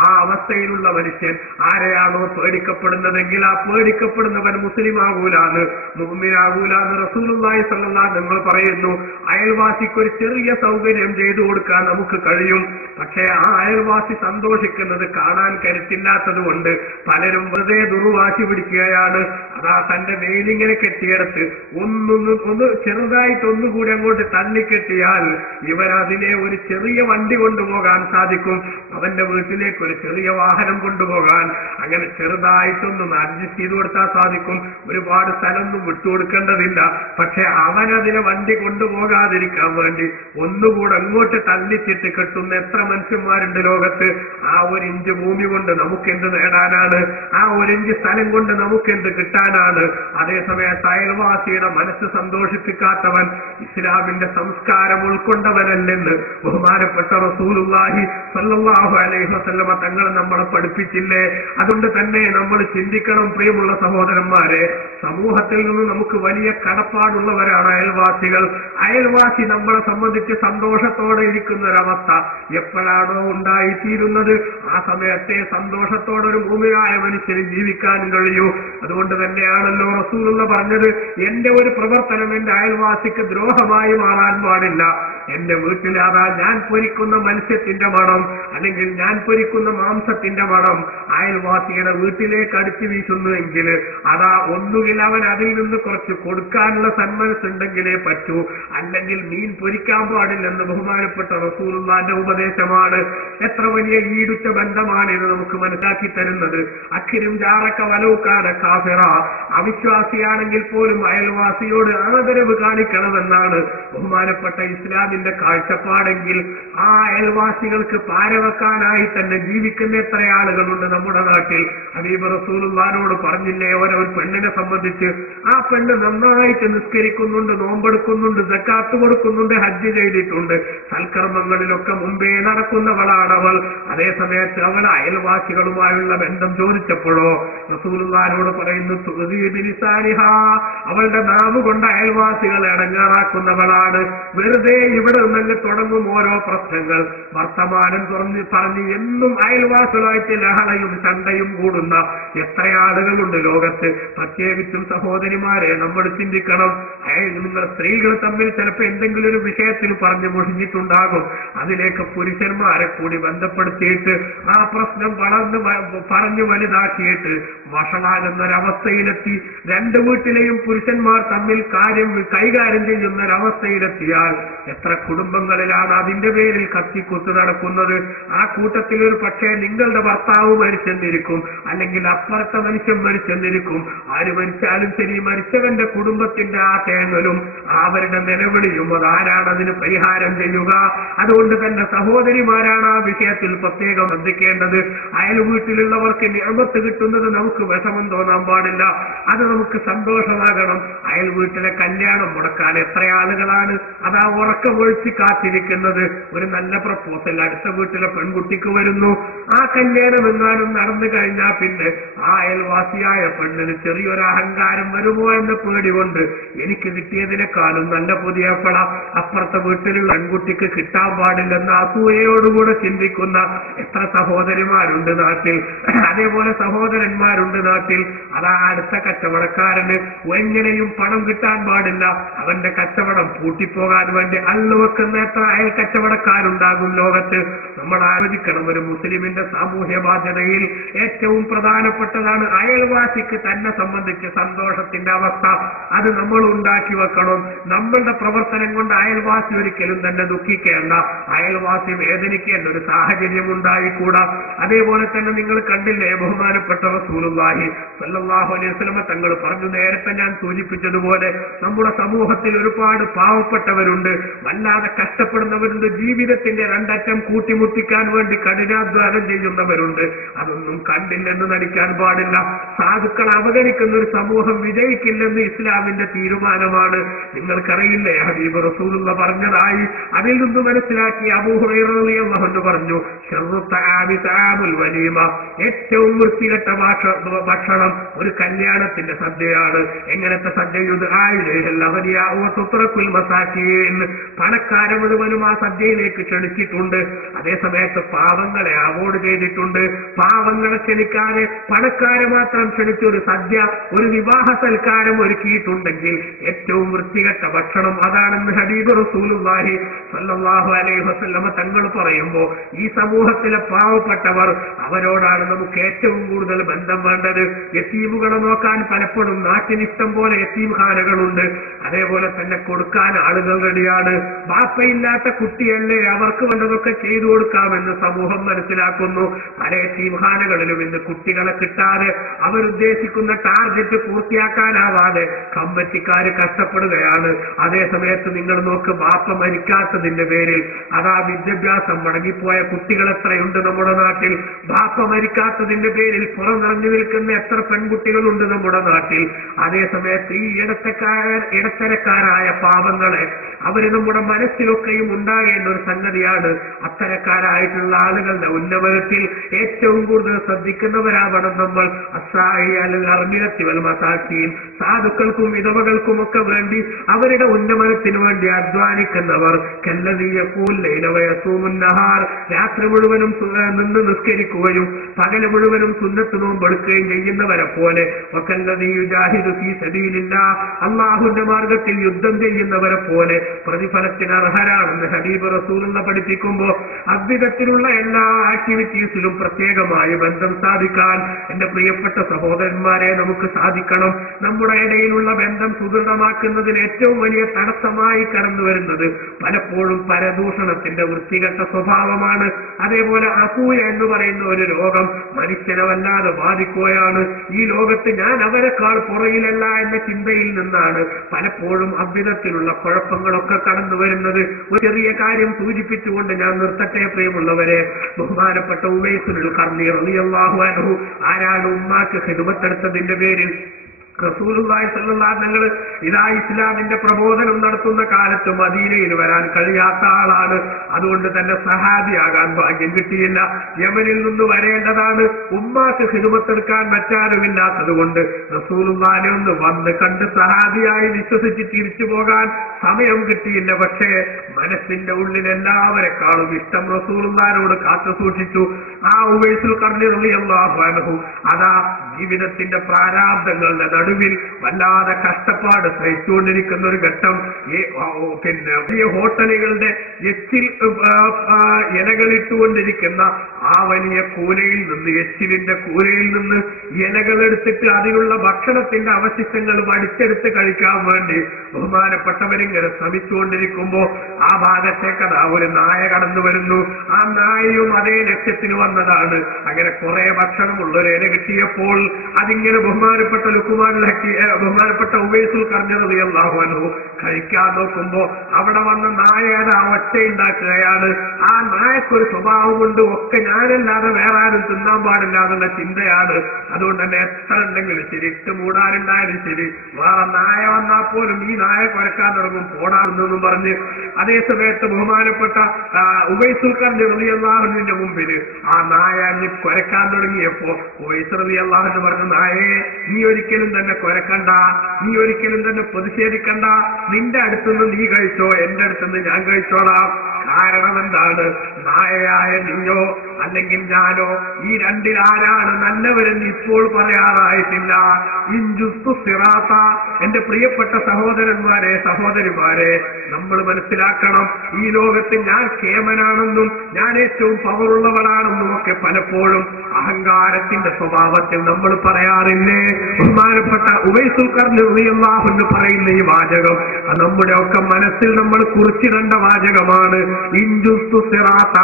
ആ അവസ്ഥയിലുള്ള മനുഷ്യൻ ആരെയാണോ പേടിക്കപ്പെടുന്നതെങ്കിൽ ആ പേടിക്കപ്പെടുന്നവൻ മുസ്ലിമാകൂലാന്ന്, മുഅ്മിനാകൂലാന്ന് റസൂലുള്ളാഹി സ്വല്ലല്ലാഹു അലൈഹി വസല്ലം പറയുന്നു. അയൽവാസിക്ക് ഒരു ചെറിയ സൗകര്യം ചെയ്തു കൊടുക്കാൻ നമുക്ക് കഴിയും. പക്ഷേ ആ അയൽവാസി സന്തോഷിക്കുന്നത് കാണാൻ കരുത്തില്ലാത്തത് കൊണ്ട് പലരും വെറുതെ ദുർവാശി പിടിക്കുകയാണ്. അതാ തന്റെ വെയിലിങ്ങനെ കെട്ടിയെടുത്ത് ഒന്ന് ചെറുതായിട്ടൊന്നുകൂടി അങ്ങോട്ട് തള്ളിക്കെട്ടിയാൽ ഇവരതിനെ ഒരു ചെറിയ വണ്ടി കൊണ്ടുപോകാൻ സാധിക്കും, അവന്റെ വീട്ടിലേക്ക് ഒരു ചെറിയ വാഹനം കൊണ്ടുപോകാൻ. അങ്ങനെ ചെറുതായിട്ടൊന്നും അഡ്ജസ്റ്റ് ചെയ്ത് കൊടുത്താൽ സാധിക്കും. ഒരുപാട് സ്ഥലമൊന്നും വിട്ടുകൊടുക്കേണ്ടതില്ല. പക്ഷെ അവനതിനെ വണ്ടി കൊണ്ടുപോകാതിരിക്കാൻ വേണ്ടി ഒന്നുകൂടെ അങ്ങോട്ട് തള്ളിച്ചിട്ട് കെട്ടുന്ന എത്ര മനുഷ്യന്മാരുണ്ട് ലോകത്ത്. ആ 1 ഇഞ്ച് ഭൂമി കൊണ്ട് നമുക്കെന്ത് നേടാനാണ്? ആ 1 ഇഞ്ച് സ്ഥലം കൊണ്ട് നമുക്കെന്ത് കിട്ടാനാണ്? അതേസമയത്ത് അയൽവാസിയുടെ മനസ്സ് സന്തോഷിപ്പിക്കാത്തവൻ ഇസ്ലാമിന്റെ സംസ്കാരം ഉൾക്കൊണ്ടവനല്ലെന്ന് ബഹുമാനപ്പെട്ട റസൂലുള്ളാഹി സ്വല്ലല്ലാഹു അലൈഹി വസല്ലം തങ്ങൾ നമ്മളെ പഠിപ്പിച്ചില്ലേ? അതുകൊണ്ട് തന്നെ നമ്മൾ ചിന്തിക്കണം പ്രിയമുള്ള സഹോദരന്മാരെ, സമൂഹത്തിൽ നിന്ന് നമുക്ക് വലിയ കടപ്പാടുള്ളവരാണ് അയൽവാസികൾ. അയൽവാസി നമ്മളെ സംബന്ധിച്ച് സന്തോഷത്തോടെ ഇരിക്കുന്ന ഒരവസ്ഥ എപ്പോഴാണോ ഉണ്ടായിത്തീരുന്നത് ആ സമയത്തെ സന്തോഷത്തോടെ ഒരു മുഅ്മിനായ മനുഷ്യന് ജീവിക്കാൻ കഴിയൂ. അതുകൊണ്ട് തന്നെയാണല്ലോ റസൂലുള്ള പറഞ്ഞത്, എന്റെ ഒരു പ്രവർത്തനം എന്റെ അയൽവാസിക്ക് ദ്രോഹമായി മാറാൻ പാടില്ല. എന്റെ വീട്ടിൽ അതാ ഞാൻ പൊരിക്കുന്ന മത്സ്യത്തിന്റെ മണം അല്ലെങ്കിൽ ഞാൻ പൊരിക്കുന്ന മാംസത്തിന്റെ മണം അയൽവാസിയുടെ വീട്ടിലേക്ക് അടിച്ചു വീശുന്നുവെങ്കിൽ അതാ ഒന്നുകിൽ അവൻ അതിൽ നിന്ന് കുറച്ച് കൊടുക്കാനുള്ള സന്മനസ്സുണ്ടെങ്കിലേ പറ്റൂ, അല്ലെങ്കിൽ മീൻ പൊരിക്കാൻ പാടില്ലെന്ന് ബഹുമാനപ്പെട്ട റസൂലുള്ളാഹിന്റെ ഉപദേശമാണ്. എത്ര വലിയ ഈടുറ്റ ബന്ധമാണ് ഇത് നമുക്ക് മനസ്സിലാക്കി തരുന്നത്. അഖിരും ജാറക്ക വലൗകാന കാഫിറ. അവിശ്വാസിയാണെങ്കിൽ പോലും അയൽവാസിയോട് ആദരവ് കാണിക്കണമെന്നാണ് ബഹുമാനപ്പെട്ട ഇസ്ലാമിന്റെ കാഴ്ചപ്പാടെങ്കിൽ ആ അയൽവാസികൾക്ക് പാരവെക്കാനായി തന്നെ ജീവിക്കുന്ന എത്ര ആളുകളുണ്ട് നമ്മുടെ നാട്ടിൽ. ഹബീബ് റസൂലുള്ളാഹിനോട് പറഞ്ഞില്ലേ ഒരു പെണ്ണിനെ സംബന്ധിച്ച്, ആ പെണ്ണ് നന്നായിട്ട് നിസ്കരിക്കുന്നുണ്ട്, നോമ്പെടുക്കുന്നുണ്ട്, സക്കാത്ത് കൊടുക്കുന്നുണ്ട്, ഹജ്ജ് ചെയ്തിട്ടുണ്ട്, സൽക്കർമ്മങ്ങളിലൊക്കെ മുമ്പേ നടക്കുന്നവളാണ് അവൾ. അതേസമയത്ത് അവൾ അയൽവാസികളുമായുള്ള ബന്ധം ചോദിച്ചപ്പോഴോ റസൂലുള്ളാഹിനോട് പറയുന്നു, തുഅ്ദി അവളുടെ നാവ് കൊണ്ട് അയൽവാസികളെ അടങ്ങാറാക്കുന്നവളാണ്. വെറുതെ ഇവിടെ നിന്നങ്ങ് തുടങ്ങും ഓരോ പ്രശ്നങ്ങൾ. വർത്തമാനം പറഞ്ഞ് എന്നും അയൽവാസികളായിട്ട് ലഹളയും ചണ്ടയും കൂടുന്ന എത്ര ആളുകളുണ്ട് ലോകത്ത്. പ്രത്യേകിച്ചും സഹോദരിമാരെ നമ്മൾ ചിന്തിക്കണം. നിങ്ങൾ സ്ത്രീകൾ തമ്മിൽ ചിലപ്പോൾ എന്തെങ്കിലും ഒരു വിഷയത്തിൽ പറഞ്ഞു മുഷിഞ്ഞിട്ടുണ്ടാകും. അതിലേക്ക് പുരുഷന്മാരെ കൂടി ബന്ധപ്പെടുത്തിയിട്ട് ആ പ്രശ്നം പറഞ്ഞു വലുതാക്കിയിട്ട് വഷളാകുന്നൊരവസ്ഥയിലെത്തി രണ്ട് വീട്ടിലെയും പുരുഷന്മാർ തമ്മിൽ കൈകാര്യം ചെയ്യുന്ന ഒരവസ്ഥയിലെത്തിയാൽ എത്ര കുടുംബങ്ങളിലാണ് അതിന്റെ പേരിൽ കത്തിക്കുത്ത് നടക്കുന്നത്. ആ കൂട്ടത്തിൽ ഒരു പക്ഷേ നിങ്ങളുടെ ഭർത്താവ് മരിച്ചെന്നിരിക്കും, അല്ലെങ്കിൽ അപ്പുറത്തെ മനുഷ്യൻ മരിച്ചെന്നിരിക്കും. ആര് മരിച്ചാലും ശരി, മരിച്ചവന്റെ കുടുംബത്തിന്റെ ആ തേങ്ങലും അവരുടെ നിലവിളിയും അതാരാണ് അതിന് പരിഹാരം ചെയ്യുക? അതുകൊണ്ട് തന്നെ സഹോദരിമാരാണ് ആ വിഷയത്തിൽ പ്രത്യേകം ശ്രദ്ധിക്കേണ്ടത്. അയൽ വീട്ടിലുള്ളവർക്ക് നിഅമത്ത് കിട്ടുന്നത് നമുക്ക് വിഷമം തോന്നാൻ പാടില്ല, അത് നമുക്ക് സന്തോഷമാകണം. അയൽ വീട്ടിലെ കല്യാണം മുടക്കാൻ എത്ര ആളുകളാണ് അതാ ഉറക്കമൊഴിച്ച് കാത്തിരിക്കുന്നത്. ഒരു നല്ല പ്രപ്പോസൽ അടുത്ത വീട്ടിലെ പെൺകുട്ടിക്ക് വരുന്നു. ആ കല്യാണം എങ്ങാനും നടന്നു കഴിഞ്ഞാൽ പിന്നെ ആ അയൽവാസിയായ പെണ്ണിന് ചെറിയൊരു അഹങ്കാരം വരുമോ എന്ന പേടി കൊണ്ട് എനിക്ക് കിട്ടിയതിനേക്കാളും നല്ല പുതിയ പട അപ്പുറത്തെ വീട്ടിലുള്ള പെൺകുട്ടിക്ക് കിട്ടാൻ പാടില്ലെന്ന അസൂയയോടുകൂടെ ചിന്തിക്കുന്ന എത്ര സഹോദരിമാരുണ്ട് നാട്ടിൽ. അതേപോലെ സഹോദരന്മാരുണ്ട് നാട്ടിൽ. അതാ അടുത്ത കച്ചവടക്കാരന് എങ്ങനെയും പണം കിട്ടാൻ പാടില്ല, അവന്റെ കച്ചവടം പൂട്ടിപ്പോകാൻ വേണ്ടി അള്ളുവെക്കുന്ന എത്ര അയൽ കച്ചവടക്കാരുണ്ടാകും ലോകത്ത്. നമ്മൾ ആലോചിക്കണം, ഒരു മുസ്ലിമിന്റെ സാമൂഹ്യ ബാധ്യതയിൽ ഏറ്റവും പ്രധാനപ്പെട്ടതാണ് അയൽവാസിക്ക് തന്നെ സംബന്ധിച്ച് സന്തോഷത്തിന്റെ അവസ്ഥ. അത് നമ്മൾ ഉണ്ടാക്കി വെക്കണം. നമ്മളുടെ പ്രവർത്തനം കൊണ്ട് അയൽവാസി ഒരിക്കലും തന്നെ ദുഃഖിക്കേണ്ട, അയൽവാസി വേദനിക്കേണ്ട ഒരു സാഹചര്യം ഉണ്ടായിക്കൂടാ. അതേപോലെ തന്നെ നിങ്ങൾ കണ്ടില്ലേ, ബഹുമാനപ്പെട്ട റസൂലുള്ളാഹി സ്വല്ലല്ലാഹു അലൈഹി വസല്ലം തങ്ങൾ പറഞ്ഞു, നേരത്തെ ഞാൻ സൂചിപ്പിച്ചതുപോലെ നമ്മുടെ സമൂഹത്തിൽ ഒരുപാട് പാവപ്പെട്ടവരുണ്ട്, വല്ലാതെ കഷ്ടപ്പെടുന്നവരുണ്ട്, ജീവിതത്തിന്റെ രണ്ടറ്റം കൂട്ടിമുട്ടിക്കാൻ വേണ്ടി കഠിനാധ്വാനം ചെയ്യുന്നവരുണ്ട്. അതൊന്നും കണ്ടില്ലെന്ന് നടിക്കാൻ പാടില്ല. സാധുക്കളെ അവഗണിക്കുന്ന ഒരു സമൂഹം വിജയിക്കില്ലെന്ന് ഇസ്ലാമിന്റെ തീരുമാനമാണ്. നിങ്ങൾക്കറിയില്ലേ, ഹബീബ് റസൂലുള്ള പറഞ്ഞതായി അതിൽ നിന്ന് മനസ്സിലാക്കി അബൂ ഹുറൈറ റളിയല്ലാഹു അൻഹു പറഞ്ഞു, വലീമ, ഏറ്റവും വൃത്തികെട്ട ഭക്ഷണം ഒരു കല്യാണത്തിന്റെ സദ്യയാണ്. എങ്ങനത്തെ സദ്യയുത് പണക്കാരെ മുഴുവനും ആ സദ്യയിലേക്ക് ക്ഷണിച്ചിട്ടുണ്ട്. അതേസമയത്ത് പാവങ്ങളെ അവോയ്ഡ് ചെയ്തിട്ടുണ്ട്. പാവങ്ങളെ ക്ഷണിക്കാതെ പണക്കാരെ മാത്രം ക്ഷണിച്ചൊരു സദ്യ, ഒരു വിവാഹ സൽക്കാരം ഒരുക്കിയിട്ടുണ്ടെങ്കിൽ ഏറ്റവും വൃത്തികെട്ട ഭക്ഷണം അതാണെന്ന് ഹബീബ് റസൂലുള്ളാഹി സ്വല്ലല്ലാഹു അലൈഹി വസല്ലം തങ്ങൾ പറയുമ്പോൾ ഈ സമൂഹത്തിലെ പാവപ്പെട്ടവർ അവരോടാണ് നമുക്ക് ഏറ്റവും കൂടുതൽ ബന്ധം വേണ്ടത്. യതീമുകളെ നോക്കാൻ പലപ്പോഴും നാട്ടിനിഷ്ടം പോലെ യതീംഖാനകളുണ്ട്. അതേപോലെ തന്നെ കൊടുക്കാൻ ആളുകൾ റെഡിയാണ്. ബാപ്പയില്ലാത്ത കുട്ടിയല്ലേ, അവർക്ക് വേണ്ടതൊക്കെ ചെയ്തു കൊടുക്കാമെന്ന് സമൂഹം മനസ്സിലാക്കുന്നു. പല യതീംഖാനകളിലും ഇന്ന് കുട്ടികളെ കിട്ടാതെ അവരുദ്ദേശിക്കുന്ന ടാർഗറ്റ് പൂർത്തിയാക്കാനാവാതെ കമ്മിറ്റിക്കാര് കഷ്ടപ്പെടുകയാണ്. അതേസമയത്ത് നിങ്ങൾ നോക്ക്, ബാപ്പ മരിക്കാത്തതിന്റെ പേരിൽ അതാ വിദ്യാഭ്യാസം മുടങ്ങിപ്പോയ കുട്ടികൾ എത്രയുണ്ട് നമ്മുടെ നാട്ടിൽ. ബാപ്പ മരിക്കാത്തതിന്റെ പേരിൽ പുറംനിറഞ്ഞു നിൽക്കുന്ന എത്ര പെൺകുട്ടികളുണ്ട് നമ്മുടെ നാട്ടിൽ. അതേസമയത്ത് ഈ ഇടത്തരക്കാരായ പാവങ്ങളെ അവര് നമ്മുടെ മനസ്സിലൊക്കെയും ഉണ്ടാകേണ്ട ഒരു സംഗതിയാണ്. അത്തരക്കാരായിട്ടുള്ള ആളുകളുടെ ഉന്നമനത്തിൽ ഏറ്റവും കൂടുതൽ ശ്രദ്ധിക്കുന്നവരാവണം നമ്മൾ. സാധുക്കൾക്കും വിധവകൾക്കും ഒക്കെ വേണ്ടി അവരുടെ ഉന്നമനത്തിന് വേണ്ടി അധ്വാനിക്കുന്നവർ, രാത്രി മുഴുവനും നിന്ന് നിസ്കരിക്കുകയും പകല് മുഴുവനും സുന്നത്ത് നോമ്പെടുക്കുകയും ചെയ്യുന്നവരെ പോലെ, അല്ലാഹുവിന്റെ മാർഗത്തിൽ യുദ്ധം ചെയ്യുന്നവരെ പോലെ പ്രതിഫലത്തിന് അർഹരാണെന്ന് ഹബീബ് റസൂലുള്ള പഠിപ്പിക്കുമ്പോൾ അദ്വിധത്തിലുള്ള എല്ലാ ആക്ടിവിറ്റീസിലും പ്രത്യേകമായി ബന്ധം സ്ഥാപിക്കാൻ എന്റെ പ്രിയപ്പെട്ട സഹോദരന്മാരെ നമുക്ക് സാധിക്കണം. നമ്മുടെ ഇടയിലുള്ള ബന്ധം സുദൃഢമാക്കുന്നതിന് ഏറ്റവും വലിയ തടസ്സമായി കടന്നു വരുന്നത് പലപ്പോഴും പരദൂഷണത്തിന്റെ വൃത്തികെട്ട സ്വഭാവമാണ്. അതേപോലെ അസൂയ എന്ന് പറയുന്ന ഒരു രോഗം മനുഷ്യനെ വല്ലാതെ ബാധിക്കുകയാണ്. ഈ ലോകത്ത് ഞാൻ അവരെക്കാൾ പുറയിലല്ല എന്ന ചിന്തയിൽ നിന്നാണ് പലപ്പോഴും അദ്വിധത്തിലുള്ള കുഴപ്പങ്ങളൊക്കെ കടന്നു വരുന്നത്. ഒരു ചെറിയ കാര്യം സൂചിപ്പിച്ചുകൊണ്ട് ഞാൻ നിർത്തട്ടെ പ്രിയമുള്ളവരെ. ബഹുമാനപ്പെട്ട ഉവൈസുൽ ഖർനി റളിയല്ലാഹു അൻഹു ആരാണ് ഉമ്മാക്ക് ഖിദ്മത്തെടുത്തതിന്റെ പേരിൽ റസൂലുള്ളാഹി സ്വല്ലല്ലാഹു അലൈഹി വസല്ലം ഇതാ ഇസ്ലാമിന്റെ പ്രബോധനം നടത്തുന്ന കാലത്ത് മദീനയിൽ വരാൻ കഴിയാത്ത ആളാണ്. അതുകൊണ്ട് തന്നെ സഹാബിയാകാൻ ഭാഗ്യം കിട്ടിയില്ല. യമനിൽ നിന്ന് വരേണ്ടതാണ്. ഉമ്മാക്ക് ഖിദ്മത്തെടുക്കാൻ മറ്റാരുമില്ലാത്തത് കൊണ്ട് റസൂലുള്ളാഹിനെ ഒന്ന് വന്ന് കണ്ട് സഹാബിയായി വിശ്വസിച്ച് തിരിച്ചു പോകാൻ സമയം കിട്ടിയില്ല. പക്ഷേ മനസ്സിന്റെ ഉള്ളിൽ എല്ലാവരെക്കാളും ഇഷ്ടം റസൂലുള്ളാഹിനോട് കാത്തു സൂക്ഷിച്ചു. ആ ഉവൈസുൽ ഖർനി റളിയല്ലാഹു അൻഹു അതാ ജീവിതത്തിന്റെ പ്രാരാബ്ദങ്ങളുടെ നടുവിൽ വല്ലാതെ കഷ്ടപ്പാട് സഹിച്ചുകൊണ്ടിരിക്കുന്ന ഒരു ഘട്ടം, പിന്നെ വലിയ ഹോട്ടലുകളുടെ എച്ചിൽ ഇലകളിട്ടുകൊണ്ടിരിക്കുന്ന ആ വലിയ കൂരയിൽ നിന്ന്, എച്ചിലിന്റെ കൂരയിൽ നിന്ന് ഇലകളെടുത്തിട്ട് അതിലുള്ള ഭക്ഷണത്തിന്റെ അവശിഷ്ടങ്ങൾ വടിച്ചെടുത്ത് കഴിക്കാൻ വേണ്ടി ബഹുമാനപ്പെട്ടവരിങ്ങനെ ശ്രമിച്ചുകൊണ്ടിരിക്കുമ്പോ ആ ഭാഗത്തേക്ക് അതാ ഒരു നായ കടന്നു വരുന്നു. ആ നായയും അതേ ലക്ഷ്യത്തിന് വന്നതാണ്. അങ്ങനെ കുറെ ഭക്ഷണമുള്ള ഒരു ഇല കിട്ടിയപ്പോൾ അതിങ്ങനെ ബഹുമാനപ്പെട്ട ബഹുമാനപ്പെട്ട ഉവൈസുൽ ഖർനി റളിയല്ലാഹു അൻഹു കഴിക്കാൻ നോക്കുമ്പോ അവിടെ വന്ന നായ ഒച്ചയുണ്ടാക്കുകയാണ്. ആ നായക്കൊരു സ്വഭാവം കൊണ്ട് ഒക്കെ ഞാനല്ലാതെ വേറെ ആരും തിന്നാൻ പാടില്ല എന്നുള്ള ചിന്തയാണ്. അതുകൊണ്ട് തന്നെ എത്ര ഉണ്ടെങ്കിലും ശരി, ഇട്ട് മൂടാനുണ്ടായാലും ശരി, വേറെ നായ വന്നാൽ പോലും ഈ നായ കുരക്കാൻ തുടങ്ങും, പോടാണെന്നും പറഞ്ഞ്. അതേസമയത്ത് ബഹുമാനപ്പെട്ട ഉവൈസുൽ ഖർനി റളിയല്ലാഹു അൻഹുവിന്റെ മുമ്പിൽ ആ നായ കുരക്കാൻ തുടങ്ങിയപ്പോ ഉവൈസ് റളിയല്ലാഹു അൻഹു പറഞ്ഞു, നായേ, നീ ഒരിക്കലും തന്നെ കുരക്കണ്ട, നീ ഒരിക്കലും തന്നെ പ്രതിഷേധിക്കണ്ട. നിന്റെ അടുത്തുനിന്ന് നീ കഴിച്ചോ, എന്റെ അടുത്തുനിന്ന് ഞാൻ കഴിച്ചോളാം. കാരണം എന്താണ്? നായയായ നീയോ അല്ലെങ്കിൽ ഞാനോ ഈ രണ്ടിൽ ആരാണ് നല്ലവരെന്ന് ഇപ്പോൾ പറയാറായിട്ടില്ല. ഇൻജുസ്തു സിറാത്ത. എന്റെ പ്രിയപ്പെട്ട സഹോദരന്മാരെ, സഹോദരിമാരെ, നമ്മൾ മനസ്സിലാക്കണം, ഈ ലോകത്ത് ഞാൻ കേമനാണെന്നും ഞാൻ ഏറ്റവും പവറുള്ളവളാണെന്നും ഒക്കെ പലപ്പോഴും അഹങ്കാരത്തിന്റെ സ്വഭാവത്തിൽ നമ്മൾ പറയാറില്ലേ? ബഹുമാനപ്പെട്ട ഉവൈസുൽ ഖർനി റളിയല്ലാഹു അൻഹു പറയുന്ന ഈ വാചകം നമ്മുടെ ഒക്കെ മനസ്സിൽ നമ്മൾ കുറിച്ചിടേണ്ട വാചകമാണ്. ഇൻജുസ്തു സിറാത്ത.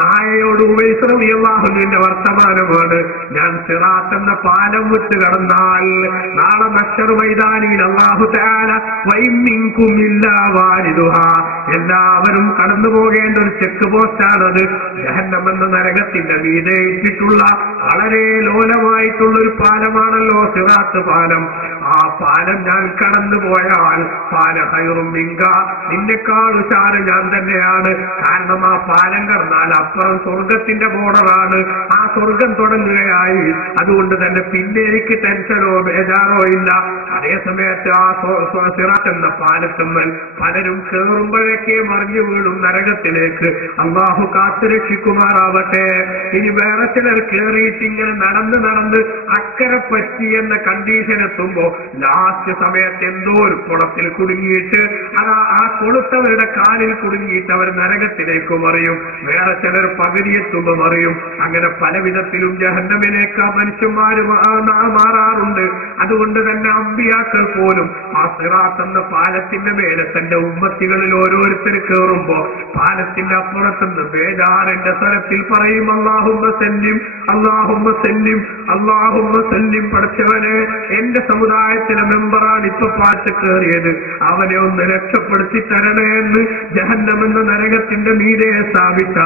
നായയോട് ഉവൈസ് റളിയല്ലാഹു അൻഹുവിന്റെ വർത്തമാനമാണ്. ഞാൻ സിറാത്ത് എന്ന പാലം വിട്ട് കടന്നാൽ നാളെ മഹ്ശർ മൈതാനിയിൽ അല്ലാഹു തആല വഇമ്മിൻകും ഇല്ലാ വാരിദുഹാ, എല്ലാവരും കടന്നു പോകേണ്ട ഒരു ചെക്ക് പോസ്റ്റാണത്. ജഹന്നം എന്ന നരകത്തിന്റെ മീതെ ഇട്ടിട്ടുള്ള വളരെ ലോലമായിട്ടുള്ള ഒരു പാലമാണല്ലോ സിറാത്ത് പാലം. ആ പാലം ഞാൻ കടന്നു പോയാൽ പാല ഖൈറും മിൻക, നിന്നെക്കാൾ ഉശാറ് ഞാൻ തന്നെയാണ്. കാരണം ആ പാലം കടന്നാൽ അപ്പുറം സ്വർഗത്തിന്റെ ബോർഡറാണ്. ആ സ്വർഗം തുടങ്ങുകയായി. അതുകൊണ്ട് തന്നെ പിന്നെ എനിക്ക് ടെൻഷനോ ബേജാറോ ഇല്ല. അതേസമയത്ത് ആ സിറാത്ത് എന്ന പാലത്തുമ്മൽ പലരും കേറുമ്പോഴേക്കേ മറിഞ്ഞു വീഴും നരകത്തിലേക്ക്. അല്ലാഹു കാത്തുരക്ഷിക്കുമാറാവട്ടെ. ഇനി വേറെ ചിലർ കേറിയിട്ട് ഇങ്ങനെ നടന്ന് നടന്ന് അക്കരെ പറ്റി എന്ന കണ്ടീഷൻ എത്തുമ്പോ ലാസ്റ്റ് സമയത്ത് എന്തോ ഒരു കുളത്തിൽ കുടുങ്ങിയിട്ട് ആ കൊളുത്തവരുടെ കാലിൽ കുടുങ്ങിയിട്ട് അവർ നരകത്തിലേക്ക് മറിയും. വേറെ ചിലർ പകുതിയെത്തുമ്പോ മറിയും. അങ്ങനെ പല വിധത്തിലും ജഹന്നമിലേക്ക് മനുഷ്യന്മാര് മാറാറുണ്ട്. അതുകൊണ്ട് തന്നെ അമ്പിയാക്കൾ പോലും ആ സിറാത്ത് എന്ന പാലത്തിന്റെ മേലെ തന്റെ ഉമ്മത്തികളിൽ ഓരോരുത്തർ കയറുമ്പോ പാലത്തിന്റെ അപ്പുറത്തുനിന്ന് ബേജാറിന്റെ സ്വരത്തിൽ പറയും, അല്ലാഹുമ്മ സല്ലിം, അല്ലാഹുമ്മ സല്ലിം, അല്ലാഹുമ്മ സല്ലിം. പഠിച്ചവനെ, എന്റെ സമുദായത്തിലെ മെമ്പറാണ് ഇപ്പൊ പാട്ട് കയറിയത്, അവനെ ഒന്ന് രക്ഷപ്പെടുത്തി തരണേ എന്ന് ജഹന്നം എന്ന നരകത്തിന്റെ മീതെ സ്ഥാപിച്ച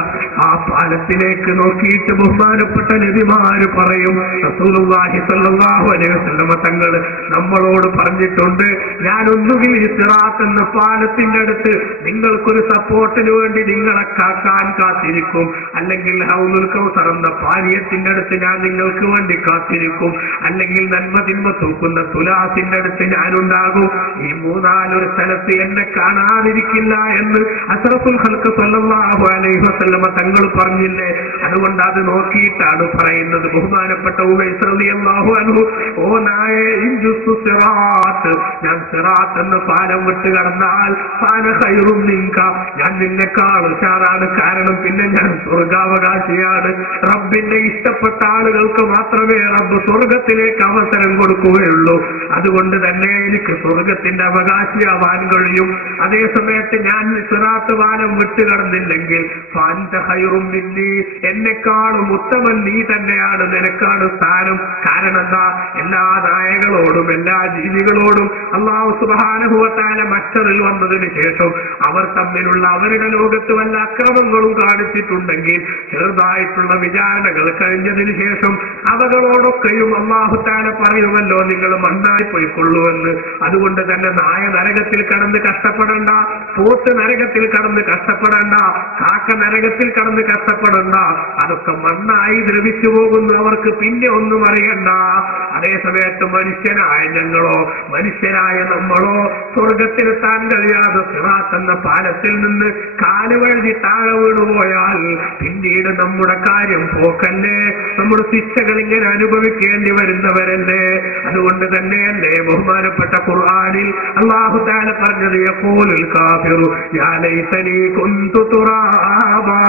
ആ പാലത്തിലേക്ക് നോക്കിയിട്ട് ബഹുമാനപ്പെട്ട നബിമാര് പറയും, റസൂലുള്ളാഹി സ്വല്ലല്ലാഹു അലൈഹി വസല്ലം തങ്ങൾ നമ്മളോട് പറഞ്ഞിട്ടുണ്ട്, ഞാൻ ഒന്നുകിൽ ഈ സിറാത്ത് എന്ന പാലത്തിന്റെ അടുത്ത് നിങ്ങൾക്കൊരു സപ്പോർട്ടിന് വേണ്ടി നിങ്ങളെ കാക്കാൻ കാത്തിരിക്കും, അല്ലെങ്കിൽ ഹൗലുൽ കൗസർ എന്ന പാനീയത്തിന്റെ അടുത്ത് ഞാൻ നിങ്ങൾക്ക് വേണ്ടി കാത്തിരിക്കും, അല്ലെങ്കിൽ നന്മ തിന്മ തൂക്കുന്ന തുലാസിന്റെ അടുത്ത് ഞാനുണ്ടാകും. ഈ മൂന്നാലൊരു സ്ഥലത്ത് എന്നെ കാണാതിരിക്കില്ല എന്ന് അഷ്റഫുൽ ഖൽഖ് സ്വല്ലല്ലാഹു അലൈഹി വസല്ലം തങ്ങൾ പറഞ്ഞില്ലേ? അതുകൊണ്ട് അത് നോക്കിയിട്ടാണ് പറയുന്നത്. ബഹുമാനപ്പെട്ട ഉവൈസ് റളിയല്ലാഹു അൻഹു, ഓ നായേ, ഇൻജുസ്തു സിറാത്ത്, ഞാൻ സിറാത്ത് എന്ന പാലം വിട്ട് കടന്നാൽ ഫാന ഖൈറും മിൻക, ഞാൻ നിന്നെക്കാൾ ഉഷാറാണ്. കാരണം പിന്നെ ഞാൻ സ്വർഗാവകാശിയാണ്. റബ്ബിന്റെ ഇഷ്ടപ്പെട്ട ആളുകൾക്ക് മാത്രമേ റബ്ബ് സ്വർഗത്തിലേക്ക് അവസരം കൊടുക്കുകയുള്ളൂ. അതുകൊണ്ട് തന്നെ എനിക്ക് സ്വർഗത്തിന്റെ അവകാശിയാവാൻ കഴിയും. അതേസമയത്ത് ഞാൻ സിറാത്ത് പാലം വിട്ട് കടന്നില്ലെങ്കിൽ ഫാൻത ഖൈറും മിന്നി, എന്നെക്കാളും ഉത്തമൻ നീ തന്നെയാണ്, നിനക്കാണ് സ്ഥാനം. കാരണം എന്താ? എല്ലാ നായകളോടും എല്ലാ ജീവികളോടും അല്ലാഹു സുബ്ഹാനഹു വ തആല മഹ്ശറിൽ വന്നതിന് ശേഷം അവർ തമ്മിലുള്ള അവരുടെ ലോകത്ത് വല്ല അക്രമങ്ങളും കാണിച്ചിട്ടുണ്ടെങ്കിൽ ചെറുതായിട്ടുള്ള വിചാരണകൾ കഴിഞ്ഞതിന് ശേഷം അവകളോടൊക്കെയും അല്ലാഹു തആല പറയുമല്ലോ, നിങ്ങൾ മണ്ണ് മണ്ണായി പോയിക്കൊള്ളുവെന്ന്. അതുകൊണ്ട് തന്നെ നായ നരകത്തിൽ കടന്ന് കഷ്ടപ്പെടണ്ട, പോത്ത് നരകത്തിൽ കടന്ന് കഷ്ടപ്പെടണ്ട, കാക്ക നരകത്തിൽ കടന്ന് കഷ്ടപ്പെടണ്ട. അതൊക്കെ മണ്ണായി ദ്രവിച്ചു പോകുന്നു, അവർക്ക് പിന്നെ ഒന്നും അറിയണ്ട. അതേസമയത്ത് മനുഷ്യനായ ഞങ്ങളോ, മനുഷ്യരായ നമ്മളോ സ്വർഗത്തിലെത്താൻ കഴിയാതെ സിറാത്ത് എന്ന പാലത്തിൽ നിന്ന് കാലുവഴുതി താഴെ വീണുപോയാൽ പിന്നീട് നമ്മുടെ കാര്യം പോക്കല്ലേ, നമ്മുടെ ശിക്ഷകൾ ഇങ്ങനെ അനുഭവിക്കേണ്ടി വരുന്നവരല്ലേ. അതുകൊണ്ട് തന്നെയല്ലേ ബഹുമാനപ്പെട്ട ഖുർആനിൽ അല്ലാഹു തആല പറഞ്ഞത്, യഖൂലുൽ കാഫിറു യാ ലൈതനി കുന്തു തുറാബാ.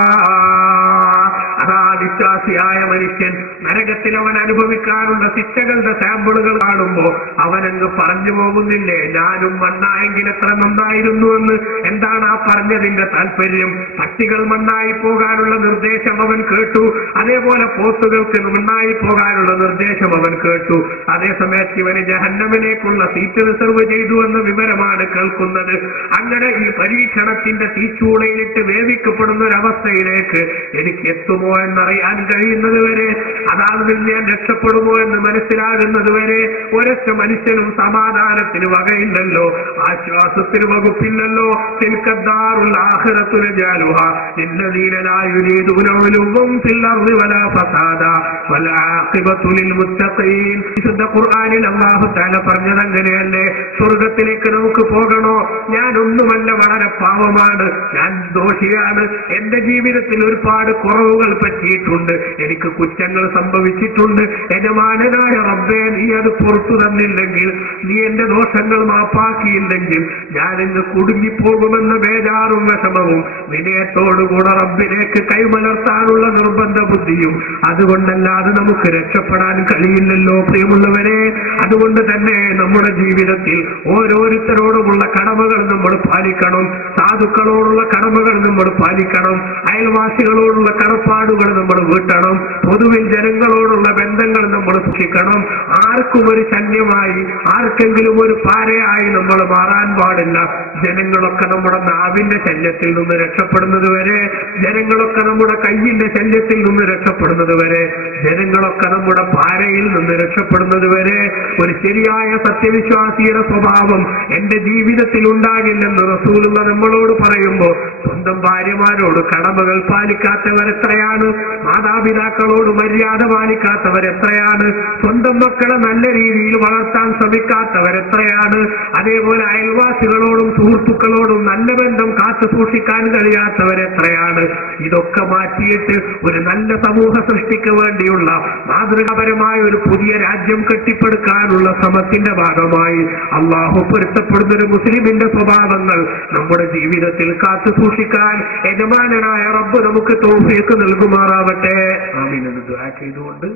അതാ വിശ്വാസിയായ മനുഷ്യൻ നരകത്തിൽ അവൻ അനുഭവിക്കാനുള്ള ശിക്ഷകളുടെ സാമ്പിളുകൾ കാണുമ്പോ അവനങ്ങ് പറഞ്ഞു പോകുന്നില്ലേ, ഞാനും മണ്ണായെങ്കിൽ എത്ര നന്നായിരുന്നു എന്ന്. എന്താണ് ആ പറഞ്ഞതിന്റെ താല്പര്യം? പട്ടികൾ മണ്ണായി പോകാനുള്ള നിർദ്ദേശം അവൻ കേട്ടു, അതേപോലെ പോത്തുകൾക്ക് മണ്ണായി പോകാനുള്ള നിർദ്ദേശം അവൻ കേട്ടു. അതേസമയത്ത് ഇവന് ജഹന്നമിലേക്കുള്ള സീറ്റ് റിസർവ് ചെയ്തു എന്ന വിവരമാണ് കേൾക്കുന്നത്. അങ്ങനെ ഈ പരീക്ഷണത്തിന്റെ തീച്ചൂളയിലിട്ട് വേവിക്കപ്പെടുന്ന ഒരവസ്ഥയിലേക്ക് എനിക്ക് എത്തുമോ എന്നറിയാൻ കഴിയുന്നത് വരെ, അതാണെങ്കിൽ ഞാൻ രക്ഷപ്പെടുമോ എന്ന് മനസ്സിലാകുന്നത് വരെ ഒരൊറ്റ മനുഷ്യനും സമാധാനത്തിന് വകയില്ലല്ലോ, ആശ്വാസത്തിന് വകുപ്പില്ലല്ലോ. തിൽക്കദ്ദാറുൽ ആഖിറത്തു നജാലുഹാ ലില്ലദീന ലാ യുരീദൂന ഉലുവ്വൻ ഫിൽ അർളി വലാ ഫസാദാ വൽ ആഖിബത്തു ലിൽ മുത്തഖീൻ. വിശുദ്ധ ഖുർആനിൽ അല്ലാഹു തആല പറഞ്ഞത് അങ്ങനെയല്ലേ. സ്വർഗത്തിലേക്ക് നമുക്ക് പോകണോ? ഞാനൊന്നുമല്ല, വളരെ പാവമാണ്, ഞാൻ ദോഷിയാണ്, എന്റെ ജീവിതത്തിൽ ഒരുപാട് കുറവുകൾ പറ്റിയിട്ടുണ്ട്, എനിക്ക് കുറ്റങ്ങൾ സംഭവിച്ചിട്ടുണ്ട്. യജമാനനായ റബ്ബേ, നീ അത് പുറത്തു തന്നില്ലെങ്കിൽ, നീ എന്റെ ദോഷങ്ങൾ മാപ്പാക്കിയില്ലെങ്കിൽ ഞാൻ ഇന്ന് കുടുങ്ങിപ്പോകുമെന്ന ബേജാറും വിഷമവും വിനയത്തോടുകൂടെ റബ്ബിലേക്ക് കൈമലർത്താനുള്ള നിർബന്ധ ബുദ്ധിയും അതുകൊണ്ടല്ലാതെ നമുക്ക് രക്ഷപ്പെടാൻ കഴിയില്ലല്ലോ പ്രിയമുള്ളവരെ. അതുകൊണ്ട് തന്നെ നമ്മുടെ ജീവിതത്തിൽ ഓരോരുത്തരോടുമുള്ള കടമകൾ നമ്മൾ പാലിക്കണം, സാധുക്കളോടുള്ള കടമകൾ നമ്മൾ പാലിക്കണം, അയൽവാസികളോടുള്ള കടപ്പാടുകൾ നമ്മൾ വീട്ടണം, പൊതുവിൽ ജനങ്ങളോടുള്ള ബന്ധങ്ങൾ നമ്മൾ സൂക്ഷിക്കണം. ആർക്കും ഒരു ശല്യമായി, ആർക്കെങ്കിലും ഒരു പാരയായി നമ്മൾ മാറാൻ പാടില്ല. ജനങ്ങളൊക്കെ നമ്മുടെ നാവിന്റെ ശല്യത്തിൽ നിന്ന് രക്ഷപ്പെടുന്നത് വരെ, ജനങ്ങളൊക്കെ നമ്മുടെ കയ്യിന്റെ ശല്യത്തിൽ നിന്ന് രക്ഷപ്പെടുന്നത് വരെ, ജനങ്ങളൊക്കെ നമ്മുടെ പാരയിൽ നിന്ന് രക്ഷപ്പെടുന്നത് വരെ ഒരു ശരിയായ സത്യവിശ്വാസിയുടെ സ്വഭാവം എന്റെ ജീവിതത്തിൽ ഉണ്ടാകില്ലെന്ന് റസൂലുള്ള നമ്മളോട് പറയുമ്പോൾ, സ്വന്തം ഭാര്യമാരോട് കടമകൾ പാലിക്കാത്തവരെത്രയാണ്, മാതാപിതാക്കളോട് മര്യാദ പാലിക്കാത്തവരെത്രയാണ്, സ്വന്തം മക്കളെ നല്ല രീതിയിൽ വളർത്താൻ ശ്രമിക്കാത്തവരെത്രയാണ്, അതേപോലെ അയൽവാസികളോടും സുഹൃത്തുക്കളോടും നല്ല ബന്ധം കാത്തു സൂക്ഷിക്കാൻ കഴിയാത്തവരെത്രയാണ്. ഇതൊക്കെ മാറ്റിയിട്ട് ഒരു നല്ല സമൂഹ സൃഷ്ടിക്ക് വേണ്ടിയുള്ള മാതൃകാപരമായ ഒരു പുതിയ രാജ്യം കെട്ടിപ്പടുക്കാനുള്ള ശ്രമത്തിന്റെ ഭാഗമായി അള്ളാഹു പൊരുത്തപ്പെടുന്ന ഒരു മുസ്ലിമിന്റെ സ്വഭാവങ്ങൾ നമ്മുടെ ജീവിതത്തിൽ കാത്തു സൂക്ഷിക്കാൻ യജമാനനായ റബ്ബ് നമുക്ക് തൗഫീഖ് നൽകുമാറാവട്ടെ. ആമീൻ എന്ന് ദുആ ചെയ്തുകൊണ്ട്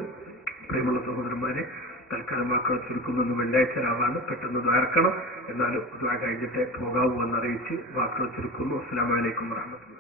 പ്രിയമുള്ള സഹോദരന്മാരെ, തൽക്കാലം വാക്കുകൾ ചുരുക്കുമെന്ന് വെള്ളിയാഴ്ച രാവാണ്, പെട്ടെന്ന് ദ്വാരക്കണം. എന്നാലും ദ്വാ കഴിഞ്ഞിട്ട് പോകാവൂ എന്നറിയിച്ച് വാക്കുകൾ ചുരുക്കുന്നു. അസ്സലാമു അലൈക്കും വറഹ്മത്തുള്ളാഹി.